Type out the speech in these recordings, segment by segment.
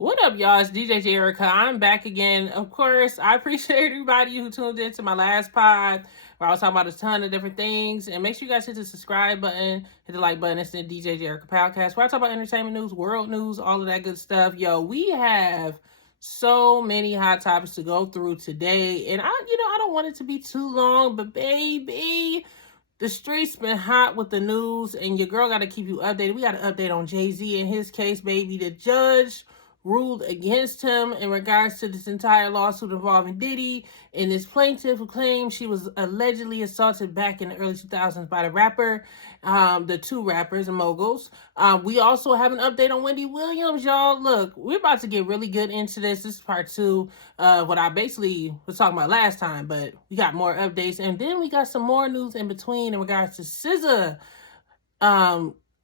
What up, y'all? It's DJ Jerica. I'm back again. Of course, I appreciate everybody who tuned into my last pod where I was talking about a ton of different things. And make sure you guys hit the subscribe button, hit the like button. It's the DJ Jerica podcast where I talk about entertainment news, world news, all of that good stuff. Yo, we have so many hot topics to go through today. And I don't want it to be too long, but baby, the streets been hot with the news, and your girl got to keep you updated. We got an update on Jay-Z and his case, baby. The judge ruled against him in regards to this entire lawsuit involving Diddy, and this plaintiff who claimed she was allegedly assaulted back in the early 2000s by the rapper, the two rappers and moguls. We also have an update on Wendy Williams, y'all. Look, we're about to get really good into this. This is part two of what I basically was talking about last time, but we got more updates, and then we got some more news in between in regards to SZA.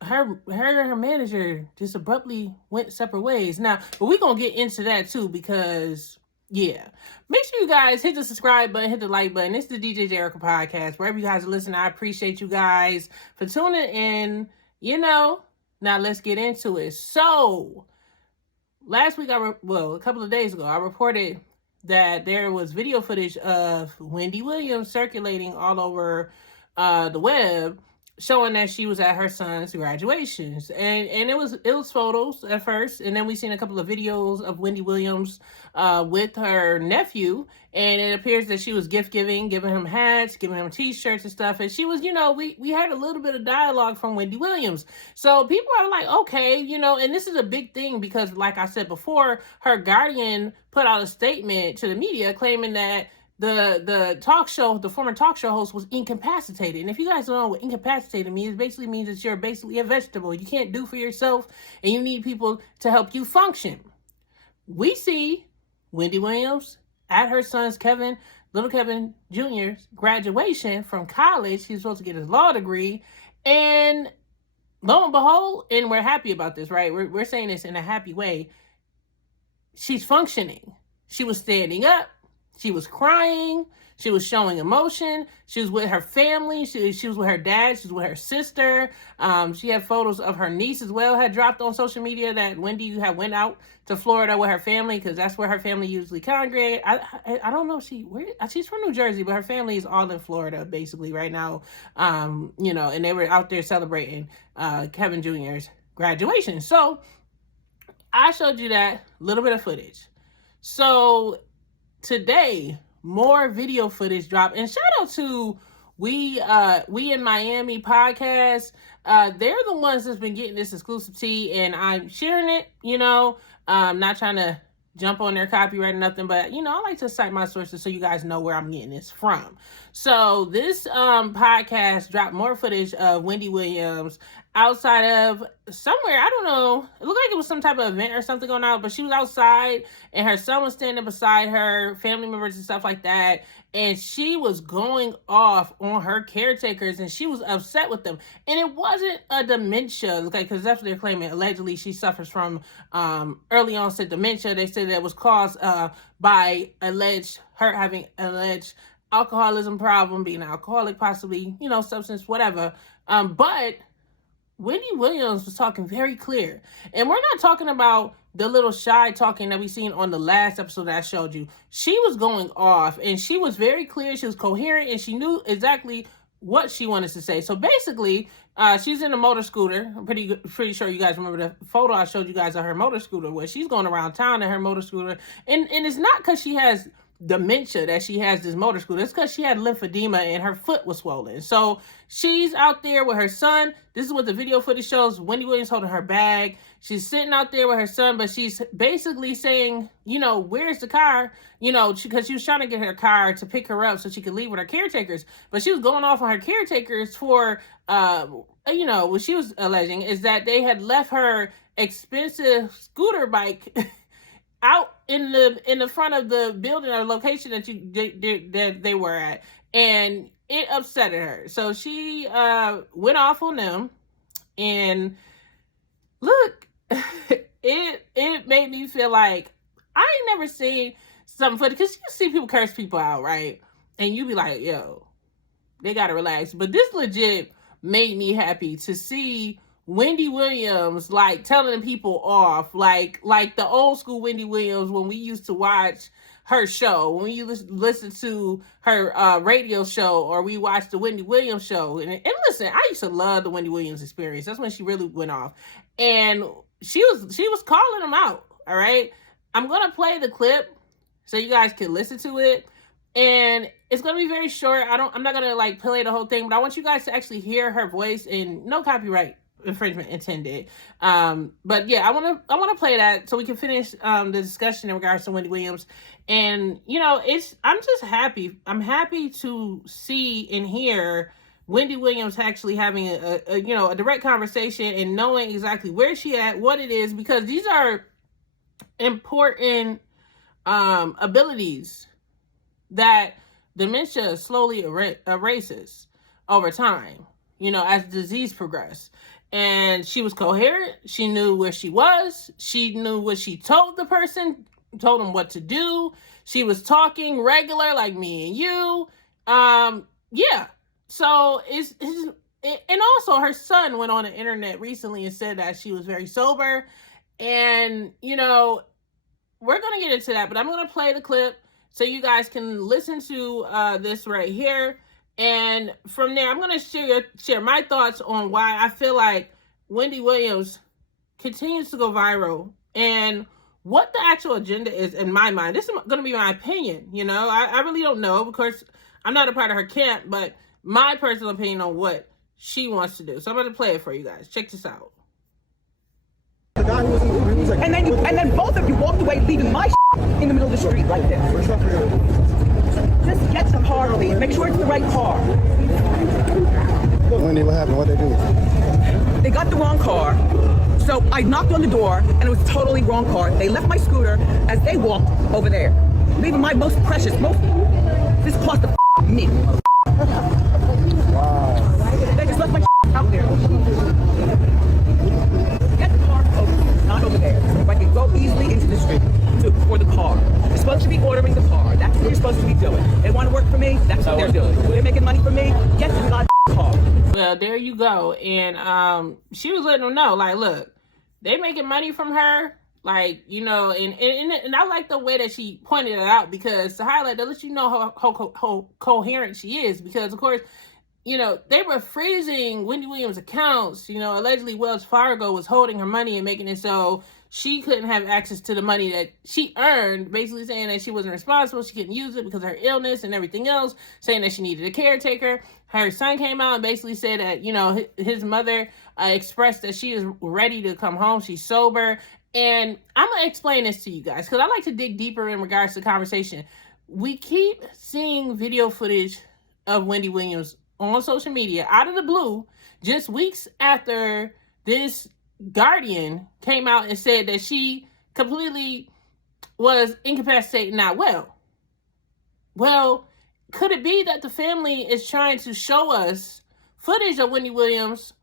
Her and her manager just abruptly went separate ways. Now, but we're going to get into that too because, yeah. Make sure you guys hit the subscribe button, hit the like button. It's the DJ Jerica podcast. Wherever you guys are listening, I appreciate you guys for tuning in. Now let's get into it. So, last week, a couple of days ago, I reported that there was video footage of Wendy Williams circulating all over the web, showing that she was at her son's graduations. And it was photos at first, and then we seen a couple of videos of Wendy Williams with her nephew, and it appears that she was giving him hats, giving him t-shirts and stuff, and she was, we had a little bit of dialogue from Wendy Williams. So people are like, okay, and this is a big thing because, like I said before, her guardian put out a statement to the media claiming that the former talk show host was incapacitated. And if you guys don't know what incapacitated means, it basically means that you're basically a vegetable. You can't do for yourself, and you need people to help you function. We see Wendy Williams at her son's little Kevin Jr.'s graduation from college. He's supposed to get his law degree, and lo and behold, and we're happy about this, right? We're saying this in a happy way. She's functioning. She was standing up. She was crying. She was showing emotion. She was with her family. She was with her dad. She was with her sister. She had photos of her niece as well, had dropped on social media that Wendy had went out to Florida with her family because that's where her family usually congregate. I don't know she's from New Jersey, but her family is all in Florida basically right now. And they were out there celebrating Kevin Jr.'s graduation. So I showed you that little bit of footage. So today, more video footage dropped, and shout out to We in Miami podcast. They're the ones that's been getting this exclusive tea, and I'm sharing it. I'm not trying to jump on their copyright or nothing, but I like to cite my sources so you guys know where I'm getting this from. So this podcast dropped more footage of Wendy Williams outside of somewhere, I don't know, it looked like it was some type of event or something going on, but she was outside and her son was standing beside her, family members and stuff like that, and she was going off on her caretakers, and she was upset with them. And it wasn't a dementia, because that's what they're claiming. Allegedly, she suffers from early onset dementia. They said that it was caused by her having alleged alcoholism problem, being an alcoholic, possibly, substance, whatever. But Wendy Williams was talking very clear. And we're not talking about the little shy talking that we seen on the last episode that I showed you. She was going off, and she was very clear. She was coherent, and she knew exactly what she wanted to say. So basically, she's in a motor scooter. I'm pretty sure you guys remember the photo I showed you guys of her motor scooter, where she's going around town in her motor scooter. And it's not because she has dementia that she has this motor scooter. It's because she had lymphedema and her foot was swollen. So she's out there with her son. This is what the video footage shows. Wendy Williams holding her bag. She's sitting out there with her son, but she's basically saying, where's the car? Because she was trying to get her car to pick her up so she could leave with her caretakers. But she was going off on her caretakers for, what she was alleging is that they had left her expensive scooter bike out in the front of the building or location that they were at, and it upset her. So she went off on them, and look, it made me feel like I ain't never seen something funny, because you see people curse people out, right? And you be like, yo, they gotta relax. But this legit made me happy to see Wendy Williams, like, telling people off, like the old school Wendy Williams when we used to watch her show, when we listen to her radio show, or we watched the Wendy Williams show. And listen, I used to love the Wendy Williams experience. That's when she really went off. And she was calling them out, all right? I'm going to play the clip so you guys can listen to it. And it's going to be very short. I'm not going to like play the whole thing, but I want you guys to actually hear her voice, and no copyright infringement intended. But yeah, I want to play that so we can finish the discussion in regards to Wendy Williams. And you know, I'm just happy. I'm happy to see and hear Wendy Williams actually having a direct conversation and knowing exactly where she at, what it is, because these are important abilities that dementia slowly erases over time, you know, as the disease progressed. And she was coherent. She knew where she was. She knew what she told the person, told them what to do. She was talking regular like me and you. Yeah. So and also her son went on the internet recently and said that she was very sober. And, you know, we're going to get into that, but I'm going to play the clip so you guys can listen to this right here. And from there, I'm going to share my thoughts on why I feel like Wendy Williams continues to go viral and what the actual agenda is in my mind. This is going to be my opinion, you know. I really don't know. Of course, I'm not a part of her camp, but my personal opinion on what she wants to do. So I'm going to play it for you guys. Check this out. The guy who was in the Uber, he was like, and then both of you walked away leaving my in the middle of the street like this. Just get the car, please. Make sure it's the right car. Wendy, what happened? What'd they do? They got the wrong car. So I knocked on the door, and it was a totally wrong car. They left my scooter as they walked over there, leaving my most precious, this cost me. Wow. They just left my out there. Get the car over, not over there. So I can go easily into the street for the car. You're supposed to be ordering the car. That's what you're supposed to be doing. They want to work for me. That's what they're doing. They're making money for me. Get the goddamn car. Well, there you go. And she was letting them know, like, look, they making money from her. Like, you know, and I like the way that she pointed it out, because to highlight that, let you know how coherent she is. Because, of course, you know, they were freezing Wendy Williams' accounts. You know, allegedly Wells Fargo was holding her money and making it so she couldn't have access to the money that she earned, basically saying that she wasn't responsible, she couldn't use it because of her illness and everything else, saying that she needed a caretaker. Her son came out and basically said that, you know, his mother expressed that she is ready to come home, she's sober. And I'm going to explain this to you guys, because I like to dig deeper in regards to the conversation. We keep seeing video footage of Wendy Williams on social media out of the blue, just weeks after this Guardian came out and said that she completely was incapacitated, not well. Well, could it be that the family is trying to show us footage of Wendy Williams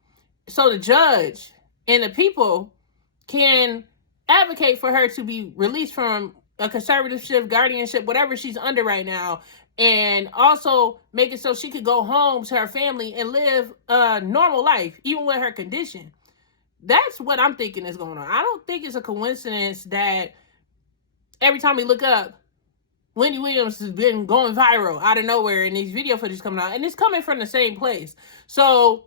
so the judge and the people can advocate for her to be released from a conservatorship, guardianship, whatever she's under right now, and also make it so she could go home to her family and live a normal life, even with her condition? That's what I'm thinking is going on. I don't think it's a coincidence that every time we look up, Wendy Williams has been going viral out of nowhere and these video footage coming out, and it's coming from the same place. So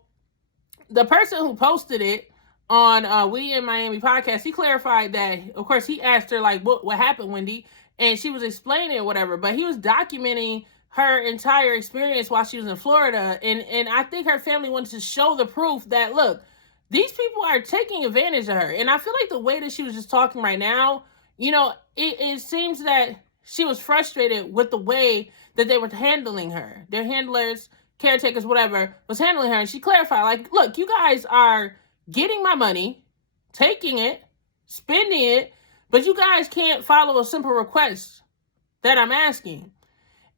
the person who posted it on We in Miami podcast, he clarified that, of course, he asked her, like, what happened, Wendy? And she was explaining whatever, but he was documenting her entire experience while she was in Florida. And I think her family wanted to show the proof that, look, these people are taking advantage of her. And I feel like the way that she was just talking right now, you know, it seems that she was frustrated with the way that they were handling her. Their handlers, caretakers, whatever, was handling her. And she clarified, like, look, you guys are getting my money, taking it, spending it, but you guys can't follow a simple request that I'm asking.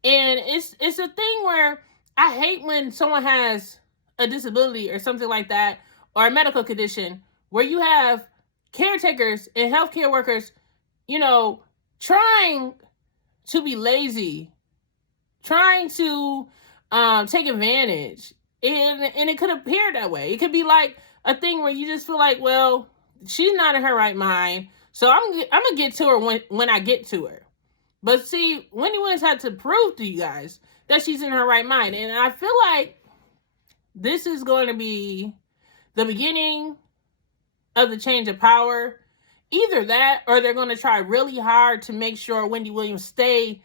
And it's a thing where I hate when someone has a disability or something like that, or a medical condition, where you have caretakers and healthcare workers, you know, trying to be lazy, trying to take advantage. And it could appear that way. It could be like a thing where you just feel like, well, she's not in her right mind, so I'm gonna get to her when I get to her. But see, Wendy Williams had to prove to you guys that she's in her right mind, and I feel like this is going to be the beginning of the change of power. Either that, or they're going to try really hard to make sure Wendy Williams stay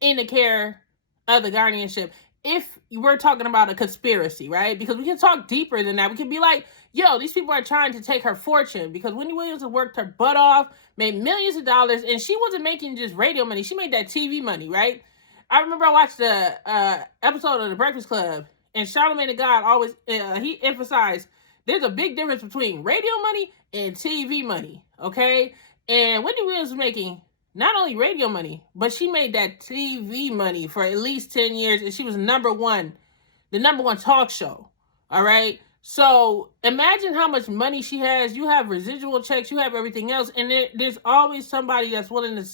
in the care of the guardianship. If we're talking about a conspiracy, right? Because we can talk deeper than that. We can be like, yo, these people are trying to take her fortune, because Wendy Williams has worked her butt off, made millions of dollars, and she wasn't making just radio money. She made that TV money, right? I remember I watched the episode of The Breakfast Club, and Charlamagne the God always, he emphasized, there's a big difference between radio money and TV money, okay? And Wendy Williams was making not only radio money, but she made that TV money for at least 10 years, and she was the number one talk show, all right? So imagine how much money she has. You have residual checks, you have everything else, and there's always somebody that's willing to,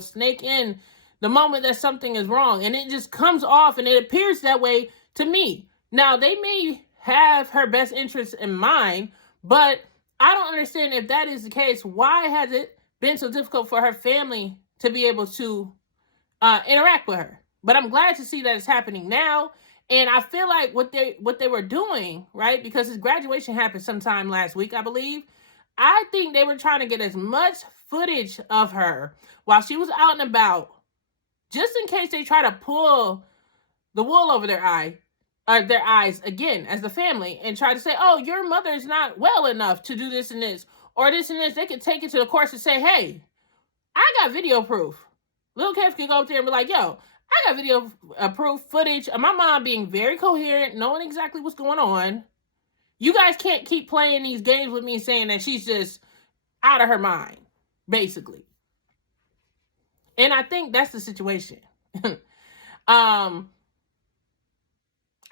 snake in the moment that something is wrong, and it just comes off, and it appears that way to me. Now, they may have her best interests in mind, but I don't understand, if that is the case, why has it been so difficult for her family to be able to interact with her? But I'm glad to see that it's happening now. And I feel like what they were doing, right, because his graduation happened sometime last week, I believe. I think they were trying to get as much footage of her while she was out and about, just in case they try to pull the wool over their eyes again as the family, and try to say, oh, your mother's not well enough to do this and this, or this and this. They could take it to the courts and say, hey, I got video proof. Lil Kev can go up there and be like, yo, I got video proof footage of my mom being very coherent, knowing exactly what's going on. You guys can't keep playing these games with me, saying that she's just out of her mind, basically. And I think that's the situation.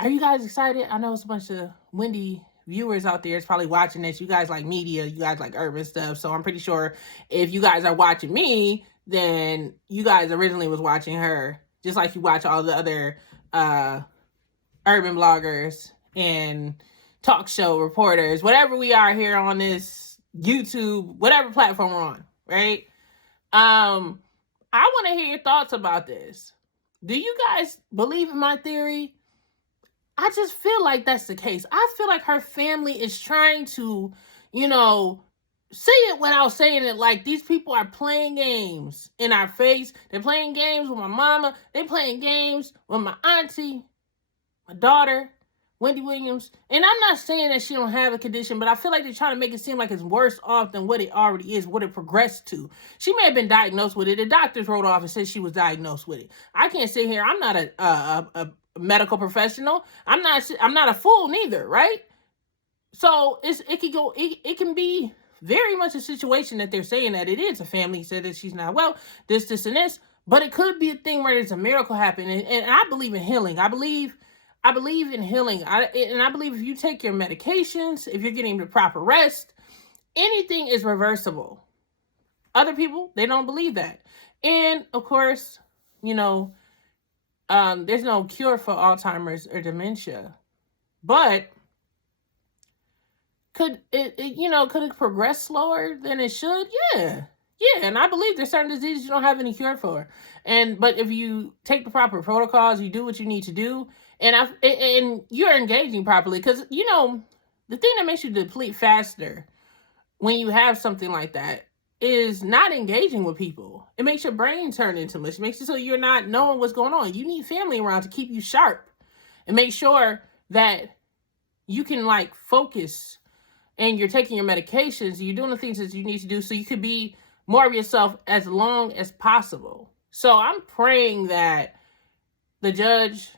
Are you guys excited? I know it's a bunch of Wendy viewers out there. It's probably watching this. You guys like media. You guys like urban stuff. So I'm pretty sure if you guys are watching me, then you guys originally was watching her, just like you watch all the other urban bloggers and talk show reporters, whatever we are here on this YouTube, whatever platform we're on, right? I want to hear your thoughts about this. Do you guys believe in my theory? I just feel like that's the case. I feel like her family is trying to, say it without saying it. Like, these people are playing games in our face. They're playing games with my mama. They're playing games with my auntie, my daughter, Wendy Williams. And I'm not saying that she don't have a condition, but I feel like they're trying to make it seem like it's worse off than what it already is, what it progressed to. She may have been diagnosed with it. The doctors wrote off and said she was diagnosed with it. I can't sit here. I'm not a medical professional. I'm not a fool neither, right? So it can be very much a situation that they're saying that it is. A family said that she's not well, this and this, but it could be a thing where there's a miracle happening. And I believe in healing. I believe in healing. And I believe if you take your medications, if you're getting the proper rest, anything is reversible. Other people, they don't believe that. And of course, there's no cure for Alzheimer's or dementia, but could it progress slower than it should? Yeah. And I believe there's certain diseases you don't have any cure for. But if you take the proper protocols, you do what you need to do, and you're engaging properly, because the thing that makes you deplete faster when you have something like that is not engaging with people. It makes your brain turn into mush. It makes it so you're not knowing what's going on. You need family around to keep you sharp and make sure that you can focus, and you're taking your medications, you're doing the things that you need to do so you could be more of yourself as long as possible. So I'm praying that the judge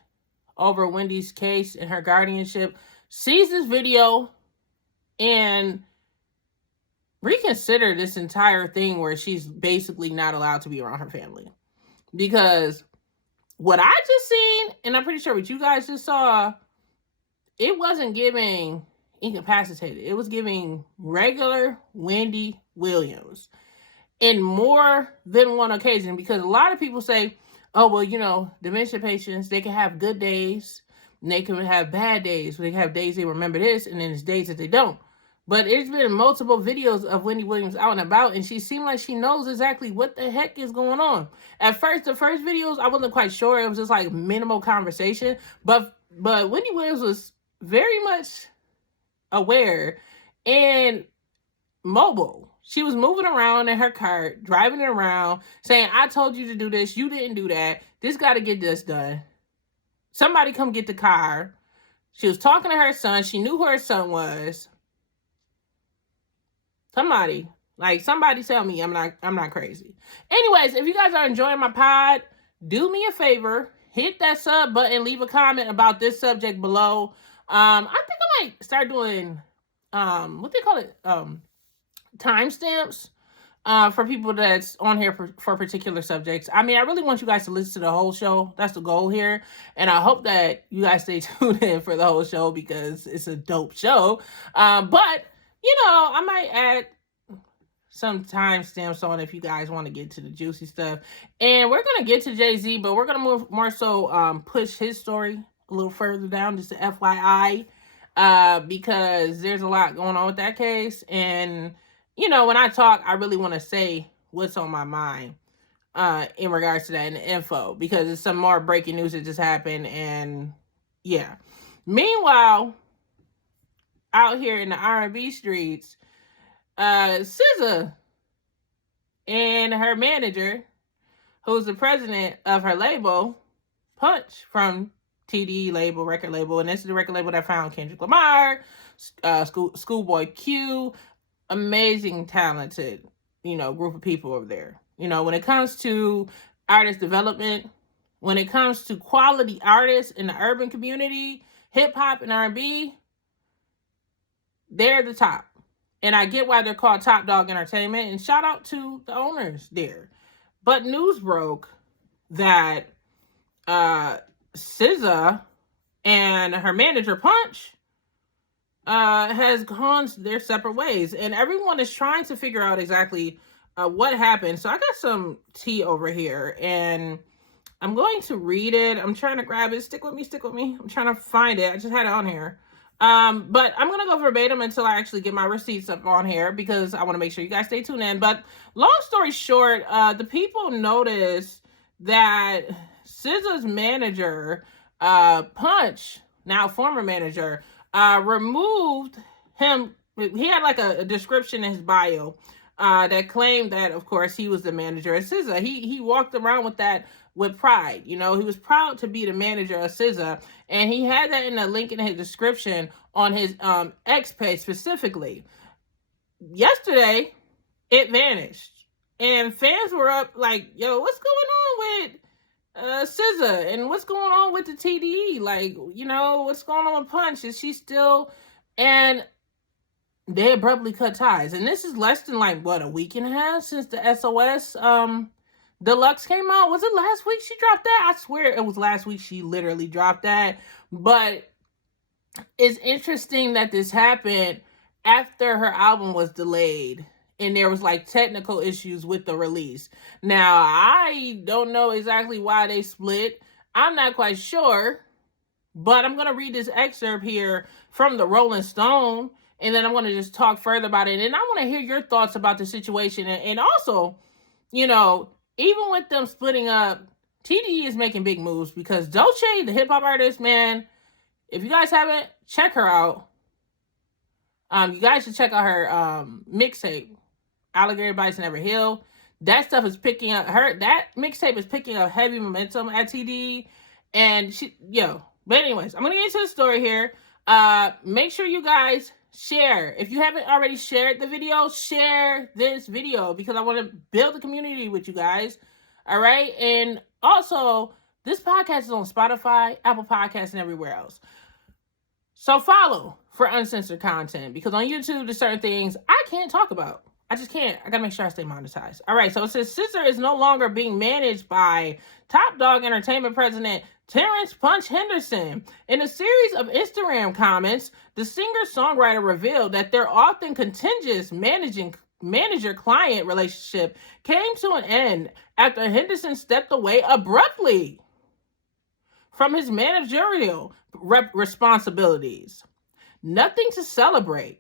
over Wendy's case and her guardianship sees this video and reconsider this entire thing where she's basically not allowed to be around her family. Because what I just seen, and I'm pretty sure what you guys just saw, it wasn't giving incapacitated. It was giving regular Wendy Williams in more than one occasion. Because a lot of people say, oh, well, dementia patients, they can have good days and they can have bad days. They can have days they remember this and then there's days that they don't. But it's been multiple videos of Wendy Williams out and about, and she seemed like she knows exactly what the heck is going on. At first, the first videos, I wasn't quite sure. It was just like minimal conversation. But Wendy Williams was very much aware and mobile. She was moving around in her car, driving it around, saying, I told you to do this. You didn't do that. This got to get this done. Somebody come get the car. She was talking to her son. She knew who her son was. Somebody tell me I'm not crazy. Anyways, if you guys are enjoying my pod, do me a favor, hit that sub button, leave a comment about this subject below. I think I might start doing what they call it, timestamps for people that's on here for particular subjects. I mean, I really want you guys to listen to the whole show. That's the goal here. And I hope that you guys stay tuned in for the whole show because it's a dope show. But I might add some timestamps on if you guys want to get to the juicy stuff. And we're going to get to Jay-Z, but we're going to move more so push his story a little further down, just to FYI, because there's a lot going on with that case. And, when I talk, I really want to say what's on my mind in regards to that and the info, because it's some more breaking news that just happened. And, yeah. Meanwhile, out here in the R&B streets, SZA and her manager, who's the president of her label, Punch, from TDE label, record label, and this is the record label that found Kendrick Lamar, Schoolboy Q, amazing, talented, group of people over there. When it comes to artist development, when it comes to quality artists in the urban community, hip hop and R&B, they're the top. And I get why they're called Top Dog Entertainment. And shout out to the owners there. But news broke that SZA and her manager, Punch, has gone their separate ways. And everyone is trying to figure out exactly what happened. So I got some tea over here. And I'm going to read it. I'm trying to grab it. Stick with me. I'm trying to find it. I just had it on here. But I'm going to go verbatim until I actually get my receipts up on here because I want to make sure you guys stay tuned in. But long story short, the people noticed that SZA's manager, Punch, now former manager, removed him. He had like a description in his bio that claimed that, of course, he was the manager of SZA. He walked around with that with pride. He was proud to be the manager of SZA, and he had that in the link in his description on his X page specifically. Yesterday, it vanished, and fans were up like, yo, what's going on with SZA, and what's going on with the TDE? Like, what's going on with Punch? Is she still? And they abruptly cut ties, and this is less than a week and a half since the SOS Deluxe came out. Was it last week she dropped that? I swear it was last week she literally dropped that. But it's interesting that this happened after her album was delayed and there was technical issues with the release. Now, I don't know exactly why they split. I'm not quite sure, but I'm going to read this excerpt here from the Rolling Stone, and then I'm going to just talk further about it. And I want to hear your thoughts about the situation. And also, even with them splitting up, TDE is making big moves because Dolce, the hip-hop artist, man, if you guys haven't, check her out. You guys should check out her mixtape, Alligator Bites Never Heal. That stuff is picking up, that mixtape is picking up heavy momentum at TDE. And but anyways, I'm going to get into the story here. Make sure you guys share. If you haven't already shared the video, share this video because I want to build a community with you guys. All right. And also, this podcast is on Spotify, Apple Podcasts, and everywhere else. So follow for uncensored content because on YouTube, there's certain things I can't talk about. I just can't. I got to make sure I stay monetized. All right. So it says SZA is no longer being managed by Top Dog Entertainment president Terrence Punch Henderson. In a series of Instagram comments, the singer-songwriter revealed that their often contentious manager-client relationship came to an end after Henderson stepped away abruptly from his managerial responsibilities. Nothing to celebrate.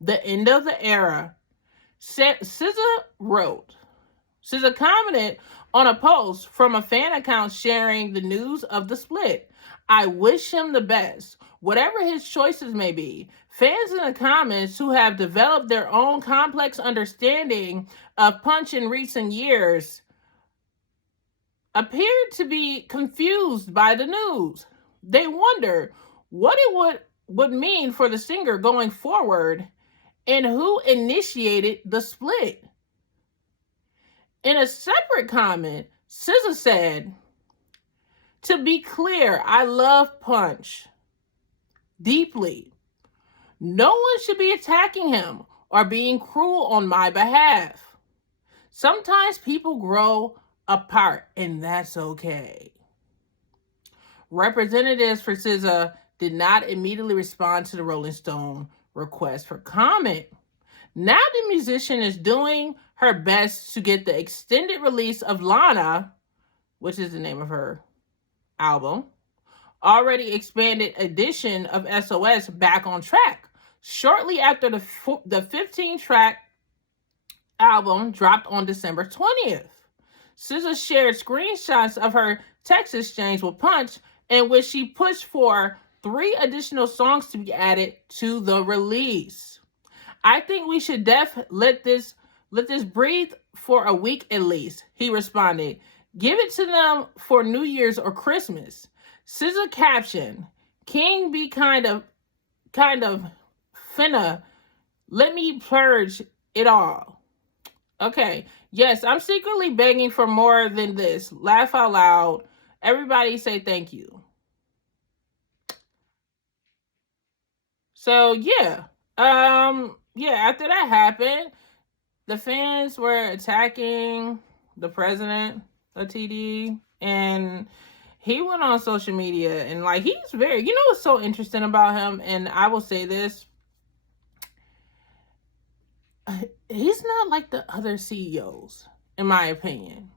the end of the era. SZA wrote. SZA commented on a post from a fan account sharing the news of the split. I wish him the best, whatever his choices may be. Fans in the comments who have developed their own complex understanding of Punch in recent years appeared to be confused by the news. They wonder what it would mean for the singer going forward and who initiated the split. In a separate comment, SZA said, "To be clear, I love Punch deeply. No one should be attacking him or being cruel on my behalf. Sometimes people grow apart, and that's okay." Representatives for SZA did not immediately respond to the Rolling Stone request for comment. Now the musician is doing her best to get the extended release of Lana, which is the name of her album, already expanded edition of SOS back on track. Shortly after the 15-track album dropped on December 20th. SZA shared screenshots of her text exchange with Punch in which she pushed for 3 additional songs to be added to the release. I think we should let this breathe for a week at least, he responded. Give it to them for New Year's or Christmas. SZA caption, King be kind of finna let me purge it all. Okay, yes, I'm secretly begging for more than this. Laugh out loud. Everybody say thank you. So yeah, after that happened, the fans were attacking the president of TD, and he went on social media and like he's very, you know what's so interesting about him, and I will say this, he's not like the other CEOs, in my opinion.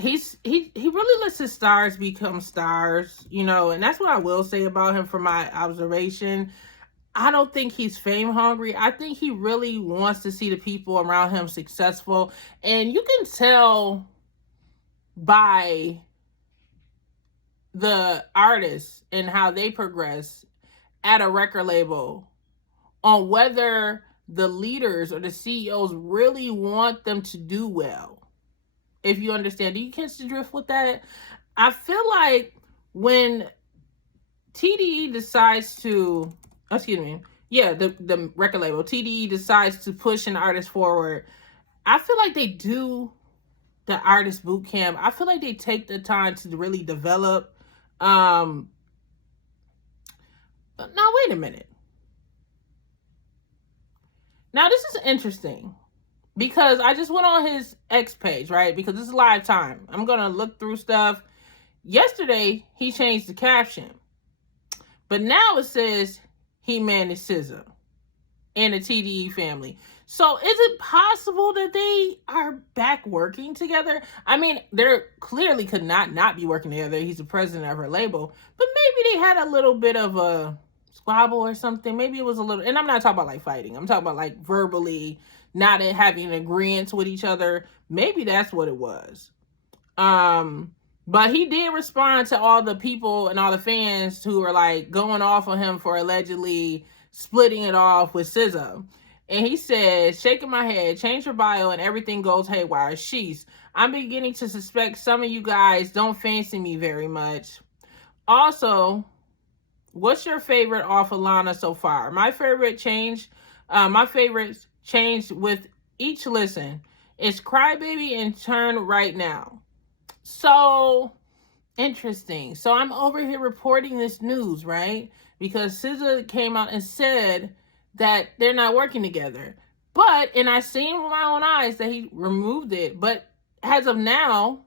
He really lets his stars become stars, you know, and that's what I will say about him from my observation. I don't think he's fame hungry. I think he really wants to see the people around him successful. And you can tell by the artists and how they progress at a record label on whether the leaders or the CEOs really want them to do well. If you understand, do you catch the drift with that? I feel like when TDE decides to, the record label, TDE decides to push an artist forward, I feel like they do the artist boot camp. I feel like they take the time to really develop. Now, wait a minute. Now, this is interesting because I just went on his X page, right? Because this is live time. I'm going to look through stuff. Yesterday, he changed the caption. But now it says he managed SZA and the TDE family. So is it possible that they are back working together? I mean, they clearly could not be working together. He's the president of her label. But maybe they had a little bit of a squabble or something. Maybe it was a little, and I'm not talking about like fighting. I'm talking about like verbally not having an agreement with each other. Maybe that's what it was. But he did respond to all the people and all the fans who were like going off on him for allegedly splitting it off with SZA. And he said, shaking my head, change your bio and everything goes haywire. Sheesh, I'm beginning to suspect some of you guys don't fancy me very much. Also, what's your favorite off of Lana so far? My favorites changed with each listen. It's Crybaby and Turn Right Now. So, interesting. So I'm over here reporting this news, right? Because SZA came out and said that they're not working together. But, and I seen with my own eyes that he removed it. But as of now,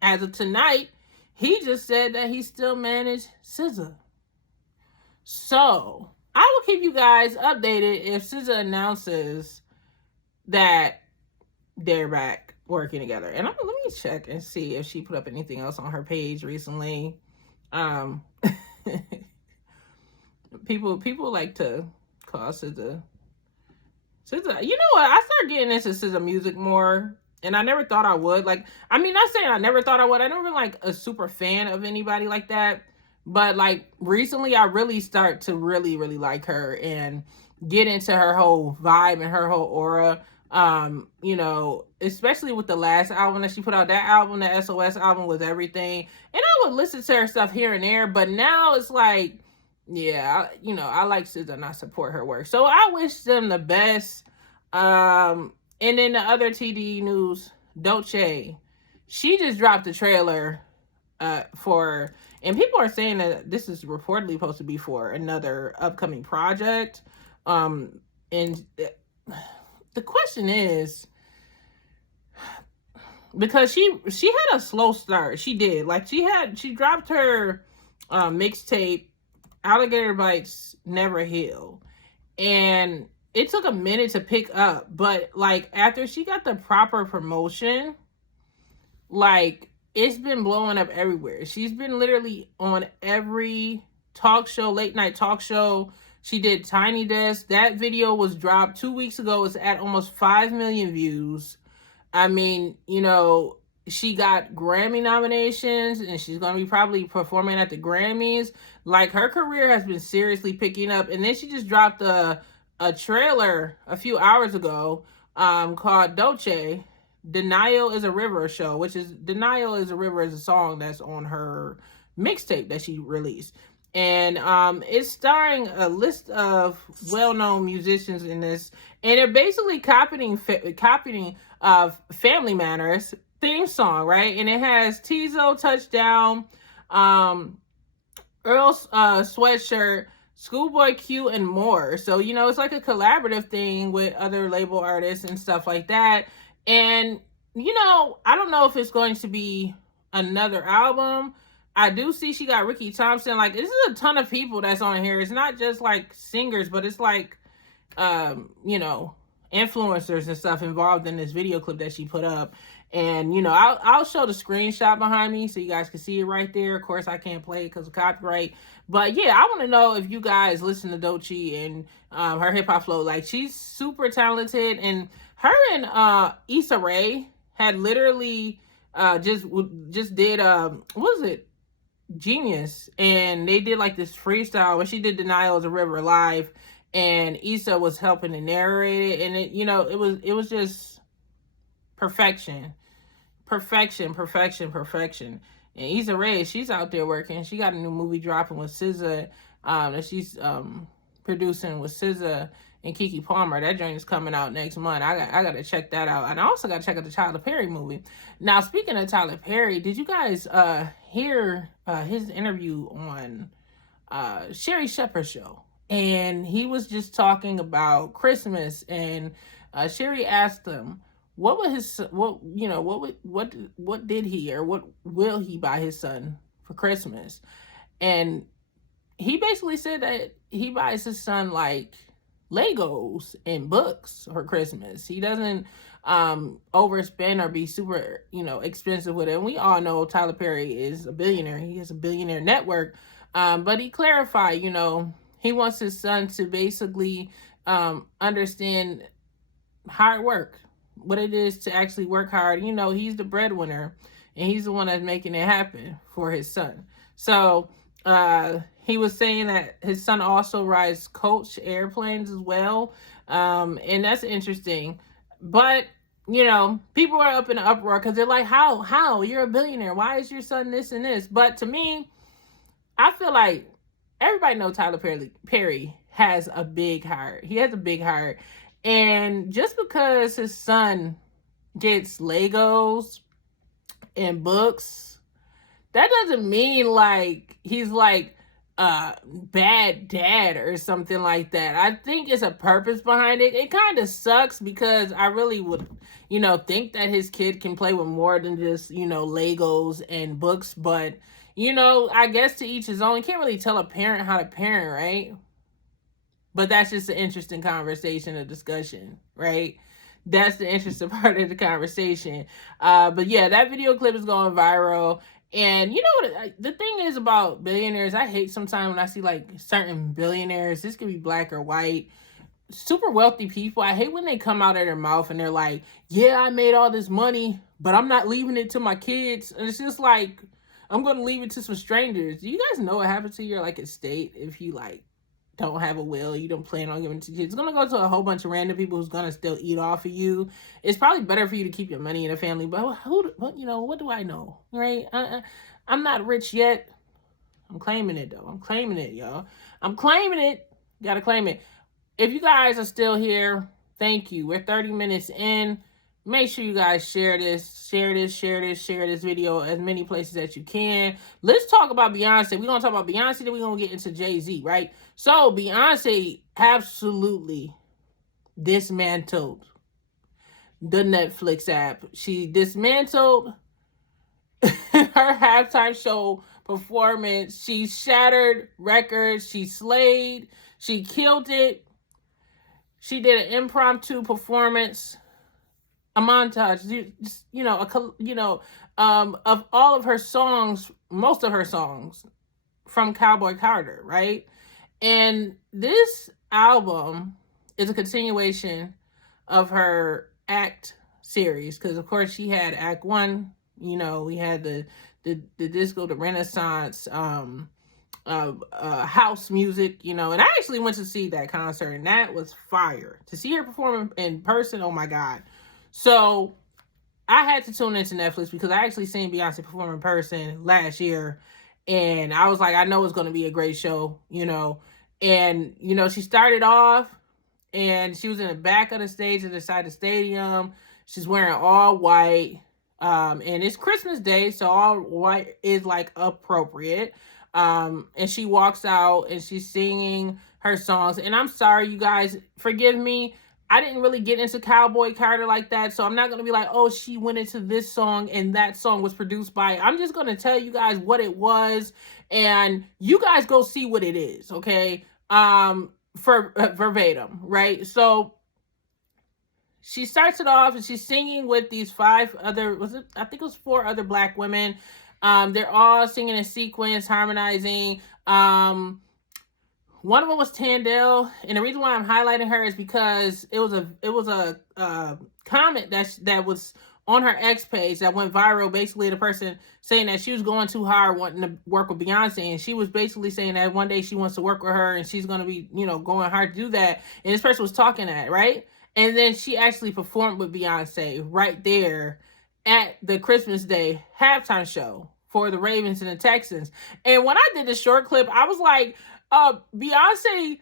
as of tonight, he just said that he still managed SZA. So, I will keep you guys updated if SZA announces that they're back working together. And let me check and see if she put up anything else on her page recently. people like to call SZA. SZA, you know what? I started getting into SZA music more, and I never thought I would. Like, I mean, not saying I never thought I would. I never been like a super fan of anybody like that, but like recently, I really start to really like her and get into her whole vibe and her whole aura. You know, especially with the last album that she put out. That album, the SOS album, was everything. And I would listen to her stuff here and there, but now it's like, yeah, I like SZA and I support her work. So I wish them the best. And then the other TD news, Dolce, she just dropped a trailer for, and people are saying that this is reportedly supposed to be for another upcoming project. And the question is, because she had a slow start. She did. Like, she dropped her mixtape, Alligator Bites Never Heal, and it took a minute to pick up, but like after she got the proper promotion, like it's been blowing up everywhere. She's been literally on every talk show, late night talk show. She did Tiny Desk. That video was dropped 2 weeks ago. It's at almost 5 million views. I mean, she got Grammy nominations, and she's going to be probably performing at the Grammys. Like, her career has been seriously picking up. And then she just dropped a trailer a few hours ago called Dolce, Denial is a River show, which is Denial is a River is a song that's on her mixtape that she released. And it's starring a list of well-known musicians in this. And they're basically copying Family Matters theme song, right? And it has Tizo, Touchdown, Earl Sweatshirt, Schoolboy Q, and more. So, it's like a collaborative thing with other label artists and stuff like that. And, I don't know if it's going to be another album. I do see she got Ricky Thompson. Like, this is a ton of people that's on here. It's not just like singers, but it's like, influencers and stuff involved in this video clip that she put up. And, I'll show the screenshot behind me so you guys can see it right there. Of course, I can't play it because of copyright. But, yeah, I want to know if you guys listen to Dolce and her hip-hop flow. Like, she's super talented. And her and Issa Rae had literally just did, what was it? Genius. And they did, like, this freestyle where she did Denial is a River live. And Issa was helping to narrate it. And, it was just perfection. Perfection. And Issa Rae, she's out there working. She got a new movie dropping with SZA that she's producing with SZA and Keke Palmer. That joint is coming out next month. I got to check that out. And I also got to check out the Tyler Perry movie. Now, speaking of Tyler Perry, did you guys hear his interview on Sherry Shepherd's show? And he was just talking about Christmas, and Sherry asked him, what did he or what will he buy his son for Christmas? And he basically said that he buys his son like Legos and books for Christmas. He doesn't overspend or be super, expensive with it. And we all know Tyler Perry is a billionaire. He has a billionaire network. But he clarified, he wants his son to basically understand hard work, what it is to actually work hard. He's the breadwinner, and he's the one that's making it happen for his son. So he was saying that his son also rides coach airplanes as well. And that's interesting. But, people are up in an uproar because they're like, how? You're a billionaire. Why is your son this and this? But to me, I feel like everybody knows Tyler Perry has a big heart. He has a big heart. And just because his son gets Legos and books, that doesn't mean like he's like a bad dad or something like that. I think it's a purpose behind it. It kind of sucks because I really would, think that his kid can play with more than just, Legos and books. But, I guess to each his own. You can't really tell a parent how to parent, right? But that's just an interesting conversation, a discussion, right? That's the interesting part of the conversation. But yeah, that video clip is going viral. And you know what? The thing is about billionaires, I hate sometimes when I see like certain billionaires, this could be black or white, super wealthy people. I hate when they come out of their mouth and they're like, yeah, I made all this money, but I'm not leaving it to my kids. And it's just like, I'm going to leave it to some strangers. Do you guys know what happens to your like estate if you like don't have a will, you don't plan on giving it to kids? It's going to go to a whole bunch of random people who's going to still eat off of you. It's probably better for you to keep your money in a family, but what do I know, right? I'm not rich yet. I'm claiming it though. I'm claiming it, y'all. I'm claiming it. Gotta claim it. If you guys are still here, thank you. We're 30 minutes in. Make sure you guys share this video as many places as you can. Let's talk about Beyonce. We're going to talk about Beyonce, then we're going to get into Jay-Z, right? So Beyonce absolutely dismantled the Netflix app. She dismantled her halftime show performance. She shattered records. She slayed. She killed it. She did an impromptu performance, a montage, of all of her songs, most of her songs from Cowboy Carter, right? And this album is a continuation of her Act series, because of course she had Act 1, we had the disco, the Renaissance, house music, and I actually went to see that concert, and that was fire. To see her perform in person, oh my God. So I had to tune into Netflix because I actually seen Beyonce perform in person last year, and I was like, I know it's going to be a great show, and she started off and she was in the back of the stage at the side of the stadium. She's wearing all white, and it's Christmas Day, so all white is like appropriate. And she walks out and she's singing her songs. And I'm sorry, you guys, forgive me. I didn't really get into Cowboy Carter like that. So I'm not going to be like, oh, she went into this song and that song was produced by. I'm just going to tell you guys what it was. And you guys go see what it is. Okay. For verbatim. Right. So she starts it off and she's singing with these 5 other, I think it was 4 other black women. They're all singing in sequence, harmonizing. One of them was Tandell, and the reason why I'm highlighting her is because it was a comment that was on her X page that went viral. Basically, the person saying that she was going too hard wanting to work with Beyonce, and she was basically saying that one day she wants to work with her and she's going to be, going hard to do that. And this person was talking that, right? And then she actually performed with Beyonce right there at the Christmas Day halftime show for the Ravens and the Texans. And when I did the short clip, I was like, Beyonce,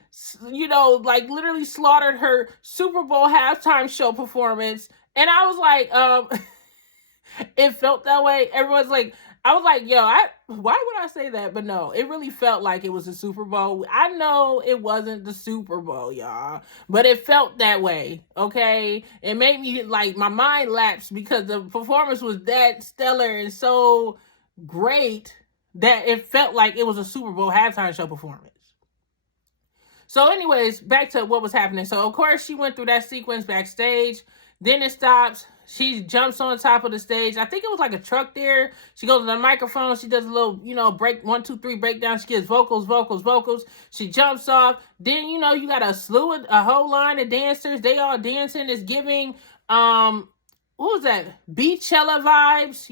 literally slaughtered her Super Bowl halftime show performance. And I was like, it felt that way. Everyone's like, I was like, why would I say that? But no, it really felt like it was a Super Bowl. I know it wasn't the Super Bowl, y'all, but it felt that way, okay? It made me, my mind lapsed because the performance was that stellar and so great that it felt like it was a Super Bowl halftime show performance. So anyways, back to what was happening. So, of course, she went through that sequence backstage. Then it stops. She jumps on top of the stage. I think it was like a truck there. She goes to the microphone. She does a little, break, 1, 2, 3 breakdown. She gives vocals. She jumps off. Then, you got a whole line of dancers. They all dancing. It's giving, what was that? Beachella vibes,